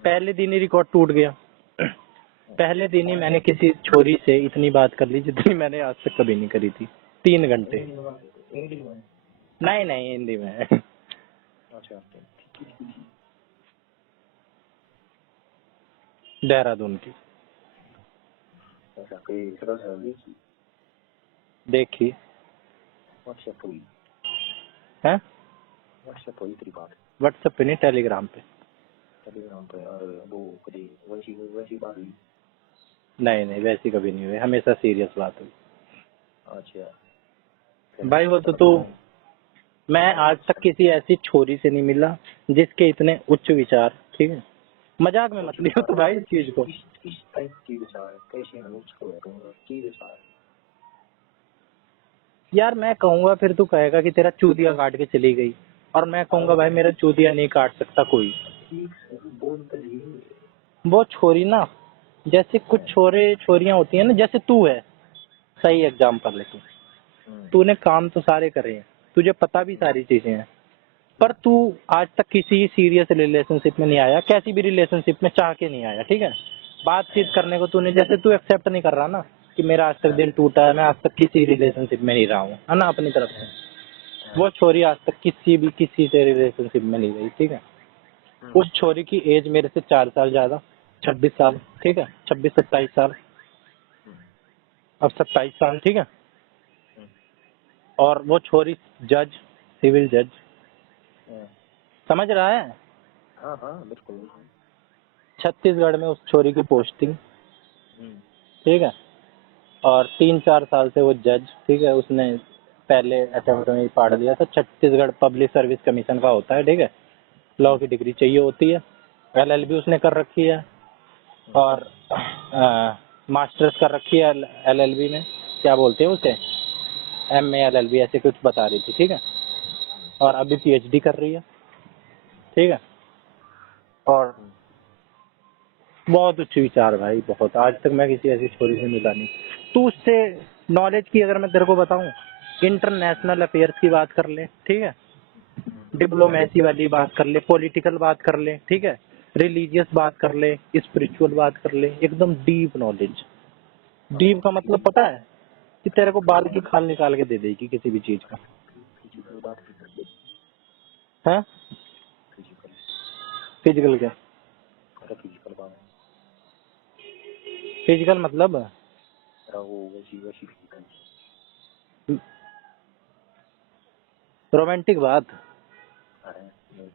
पहले दिन ही रिकॉर्ड टूट गया। पहले दिन ही मैंने किसी छोरी से इतनी बात कर ली जितनी मैंने आज तक कभी नहीं करी थी। 3 घंटे। नहीं हिंदी में। देहरादून की। देखी है, व्हाट्सएप पे नहीं, टेलीग्राम पे। नहीं वैसी कभी नहीं हुई, हमेशा सीरियस बात हुई। अच्छा भाई वो तो मैं आज तक किसी ऐसी छोरी से नहीं मिला जिसके इतने उच्च विचार, ठीक है, मजाक में मत लियो तो भाई इस चीज को। किस टाइप की विचार कैसे की विचार? यार मैं कहूंगा फिर तू कहेगा कि तेरा चूतिया काट के चली गई, और मैं कहूंगा भाई मेरा चूतिया नहीं काट सकता कोई। वो छोरी ना, जैसे कुछ छोरियां होती है ना, जैसे तू है, सही एग्जाम्पल है तू। तूने काम तो सारे करे हैं, तुझे पता भी सारी चीजें हैं, पर तू आज तक किसी सीरियस रिलेशनशिप में नहीं आया, कैसी भी रिलेशनशिप में चाह के नहीं आया, ठीक है। बातचीत करने को तूने, जैसे तू एक्सेप्ट नहीं कर रहा ना कि मेरा आज तक दिल टूटा है, मैं आज तक किसी रिलेशनशिप में नहीं रहा हूँ, है ना, अपनी तरफ से। वो छोरी आज तक किसी से रिलेशनशिप में नहीं रही, ठीक है। उस छोरी की एज मेरे से 4 साल ज्यादा, 26 साल, ठीक है, 26-27 साल, अब 27 साल, ठीक है। और वो छोरी जज, सिविल जज, समझ रहा है। हाँ बिल्कुल। छत्तीसगढ़ में उस छोरी की पोस्टिंग, ठीक है, और 3-4 साल से वो जज, ठीक है, उसने पहले अटेम्प्ट में ही पाड़ दिया था। छत्तीसगढ़ पब्लिक सर्विस कमीशन का होता है, ठीक है, लॉ की डिग्री चाहिए होती है। LLB उसने कर रखी है, और मास्टर्स कर रखी है LLB में, क्या बोलते हैं उसे, MA LLB ऐसे कुछ बता रही थी, ठीक है। और अभी PhD कर रही है, ठीक है। और बहुत उच्च विचार भाई, बहुत। आज तक मैं किसी ऐसी छोरी से मिला नहीं। तू उससे नॉलेज की अगर मैं तेरे को बताऊं, इंटरनेशनल अफेयर्स की बात कर ले, ठीक है, डिप्लोमेसी वाली बात कर ले, पॉलिटिकल बात कर ले, ठीक है, रिलीजियस बात कर ले, स्पिरिचुअल बात कर ले, एकदम डीप नॉलेज। डीप का मतलब पता है कि तेरे को बाल की खाल निकाल के दे देगी किसी भी चीज का। फिजिकल बात भी कर ले। है फिजिकल फिजिकल क्या? अरे फिजिकल बात फिजिकल मतलब तेरा वो वैसी वैसी फिजिकल रोमांटिक बात अरे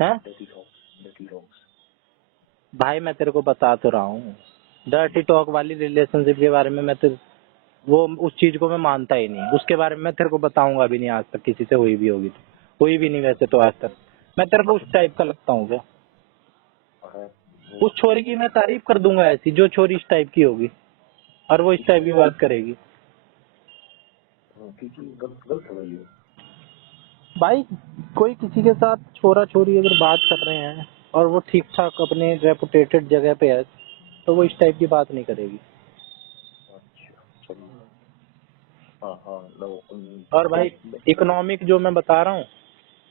है। डर्टी टॉक्स भाई मैं तेरे को बता तो रहा हूँ, डर्टी टॉक वाली रिलेशनशिप के बारे में मैं तो वो उस चीज को मैं मानता ही नहीं, उसके बारे में मैं तेरे को बताऊंगा भी नहीं आज तक, किसी से हुई भी होगी तो। हुई भी नहीं वैसे तो आज तक। मैं तेरे को उस टाइप का लगता हूँ क्या? अरे उस छोरी की मैं तारीफ कर दूंगा ऐसी, जो छोरी इस टाइप की होगी और वो इस टाइप की बात करेगी। क्योंकि गलत गलत है ये। भाई कोई किसी के साथ छोरा छोरी अगर बात कर रहे हैं और वो ठीक ठाक अपने रेपुटेटेड जगह पे है तो वो इस टाइप की बात नहीं करेगी। अच्छा चलो हाँ हाँ लो और भाई इकोनॉमिक जो मैं बता रहा हूँ,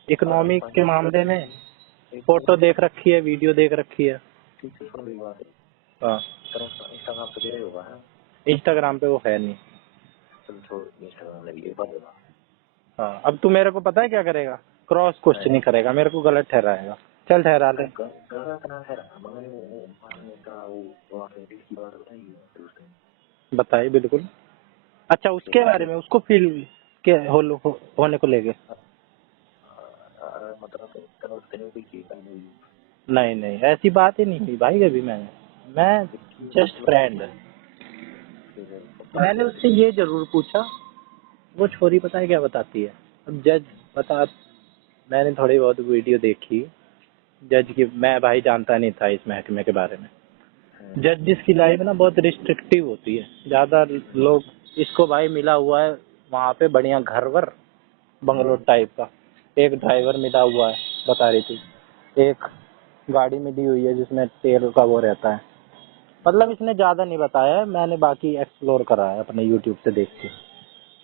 इकोनॉमिक के मामले में फोटो देख रखी है, वीडियो देख रखी है। ठीक है सुन मेरी बात हाँ इंस्टाग्राम पे दे रहे होगा है। इंस्टाग्राम पे वो है नहीं। चल छोड़ इंस्टाग्राम लगी एक बात बता। हाँ अब तू मेरे को पता है क्या करेगा? क्रॉस क्वेश्चन ही करेगा, मेरे को गलत ठहराएगा। चल ठहरा ले। गलत ना है मैंने वो मारने का वो बात की बात बताई है उसने बताइए बिल्कुल। अच्छा उसके बारे में, उसको फील के होने को लेके? मतलब तेरे को की नहीं नहीं नहीं ऐसी बात ही नहीं की भाई कभी मैं जस्ट फ्रेंड। मैंने उससे ये जरूर पूछा, वो छोरी पता है क्या बताती है? अब जज बता, मैंने थोड़ी बहुत वीडियो देखी जज की, मैं भाई जानता नहीं था इस महकमे के बारे में। जज की लाइफ ना बहुत रिस्ट्रिक्टिव होती है, ज्यादा लोग, इसको भाई मिला हुआ है वहाँ पे बढ़िया घर वर बंगलो टाइप का, एक ड्राइवर मिला हुआ है बता रही थी, एक गाड़ी मिली हुई है जिसमें तेल का वो रहता है। मतलब इसने ज्यादा नहीं बताया है, मैंने बाकी एक्सप्लोर करा है अपने यूट्यूब से देख के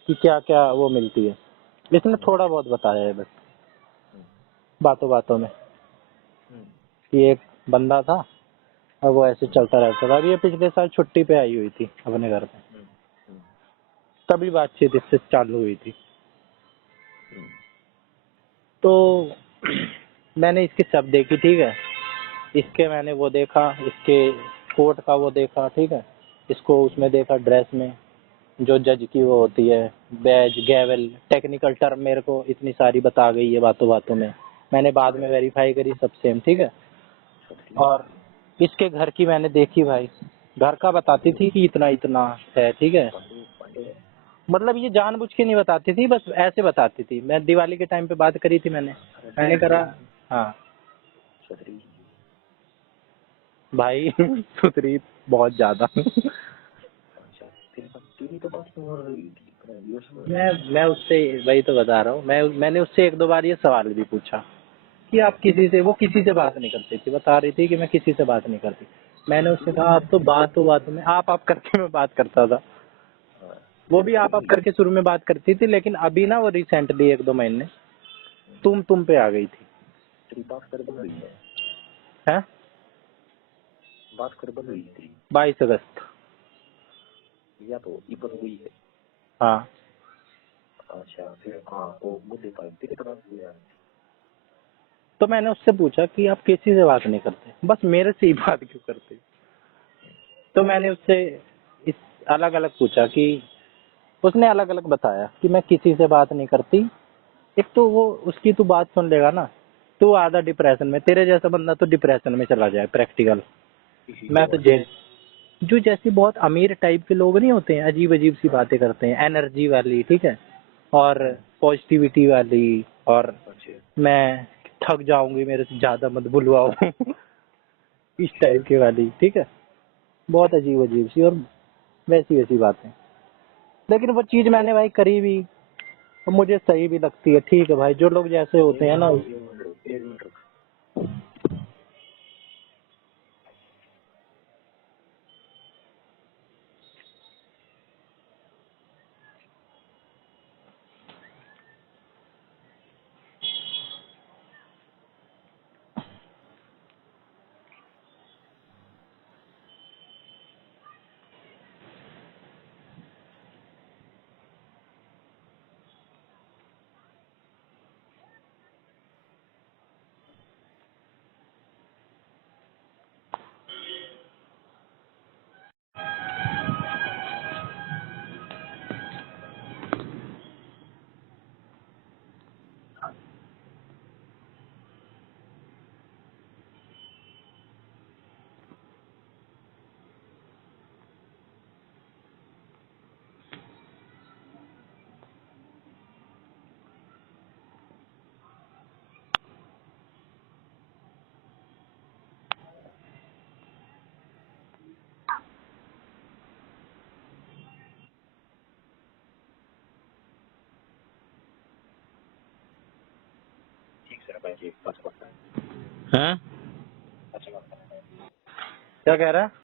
कि क्या क्या वो मिलती है। इसने थोड़ा बहुत बताया है बस बातों बातों में कि एक बंदा था और वो ऐसे चलता रहता था। अभी ये पिछले साल छुट्टी पे आई हुई थी अपने घर पे, तभी बातचीत इससे चालू हुई थी। तो मैंने इसकी सब देखी, ठीक है, इसके मैंने वो देखा, इसके कोट का वो देखा, ठीक है, इसको उसमें देखा ड्रेस में जो जज की वो होती है, बैज गैवल टेक्निकल टर्म मेरे को इतनी सारी बता गई है बातों बातों में, मैंने बाद में वेरीफाई करी सब सेम, ठीक है। और इसके घर की मैंने देखी भाई, घर का बताती थी कि इतना इतना है, ठीक है, मतलब ये जानबूझ के नहीं बताती थी, बस ऐसे बताती थी। मैं दिवाली के टाइम पे बात करी थी, मैंने करा हाँ भाई सुथरी बहुत ज्यादा। मैं उससे वही तो बता रहा हूँ, मैंने उससे एक दो बार ये सवाल भी पूछा कि आप किसी से, वो किसी से बात नहीं करती थी, बता रही थी कि मैं किसी से बात नहीं करती। मैंने उससे कहा आप तो बातों में आप करके मैं बात करता था। वो भी आप करके शुरू में बात करती थी, लेकिन अभी ना वो रिसेंटली एक दो महीने तुम पे आ गई थी। बात कर बंद हुई है हैं? बात कर बंद हुई थी 22 अगस्त या तो ये बंद हुई है। हाँ अच्छा फिर हाँ वो मुद्दे पर तेरे तरफ से तो मैंने उससे पूछा कि आप किसी से बात नहीं करते, बस मेरे से ही बात क्यों करते? तो मैंने उससे इस अलग अलग पूछा कि उसने अलग अलग बताया कि मैं किसी से बात नहीं करती। एक तो वो उसकी तू बात सुन लेगा ना, तू आधा डिप्रेशन में, तेरे जैसा बंदा तो डिप्रेशन में चला जाए प्रैक्टिकल। मैं तो जेल, जो जैसे बहुत अमीर टाइप के लोग नहीं होते हैं, अजीब अजीब सी बातें करते हैं, एनर्जी वाली, ठीक है, और पॉजिटिविटी वाली, और मैं थक जाऊंगी मेरे से ज्यादा मत बुलवाओ इस टाइप की वाली, ठीक है, बहुत अजीब अजीब सी और वैसी वैसी बातें। लेकिन वो चीज मैंने भाई करी भी और मुझे सही भी लगती है। ठीक है भाई, जो लोग जैसे होते हैं ना। हैं? क्या कह रहा है?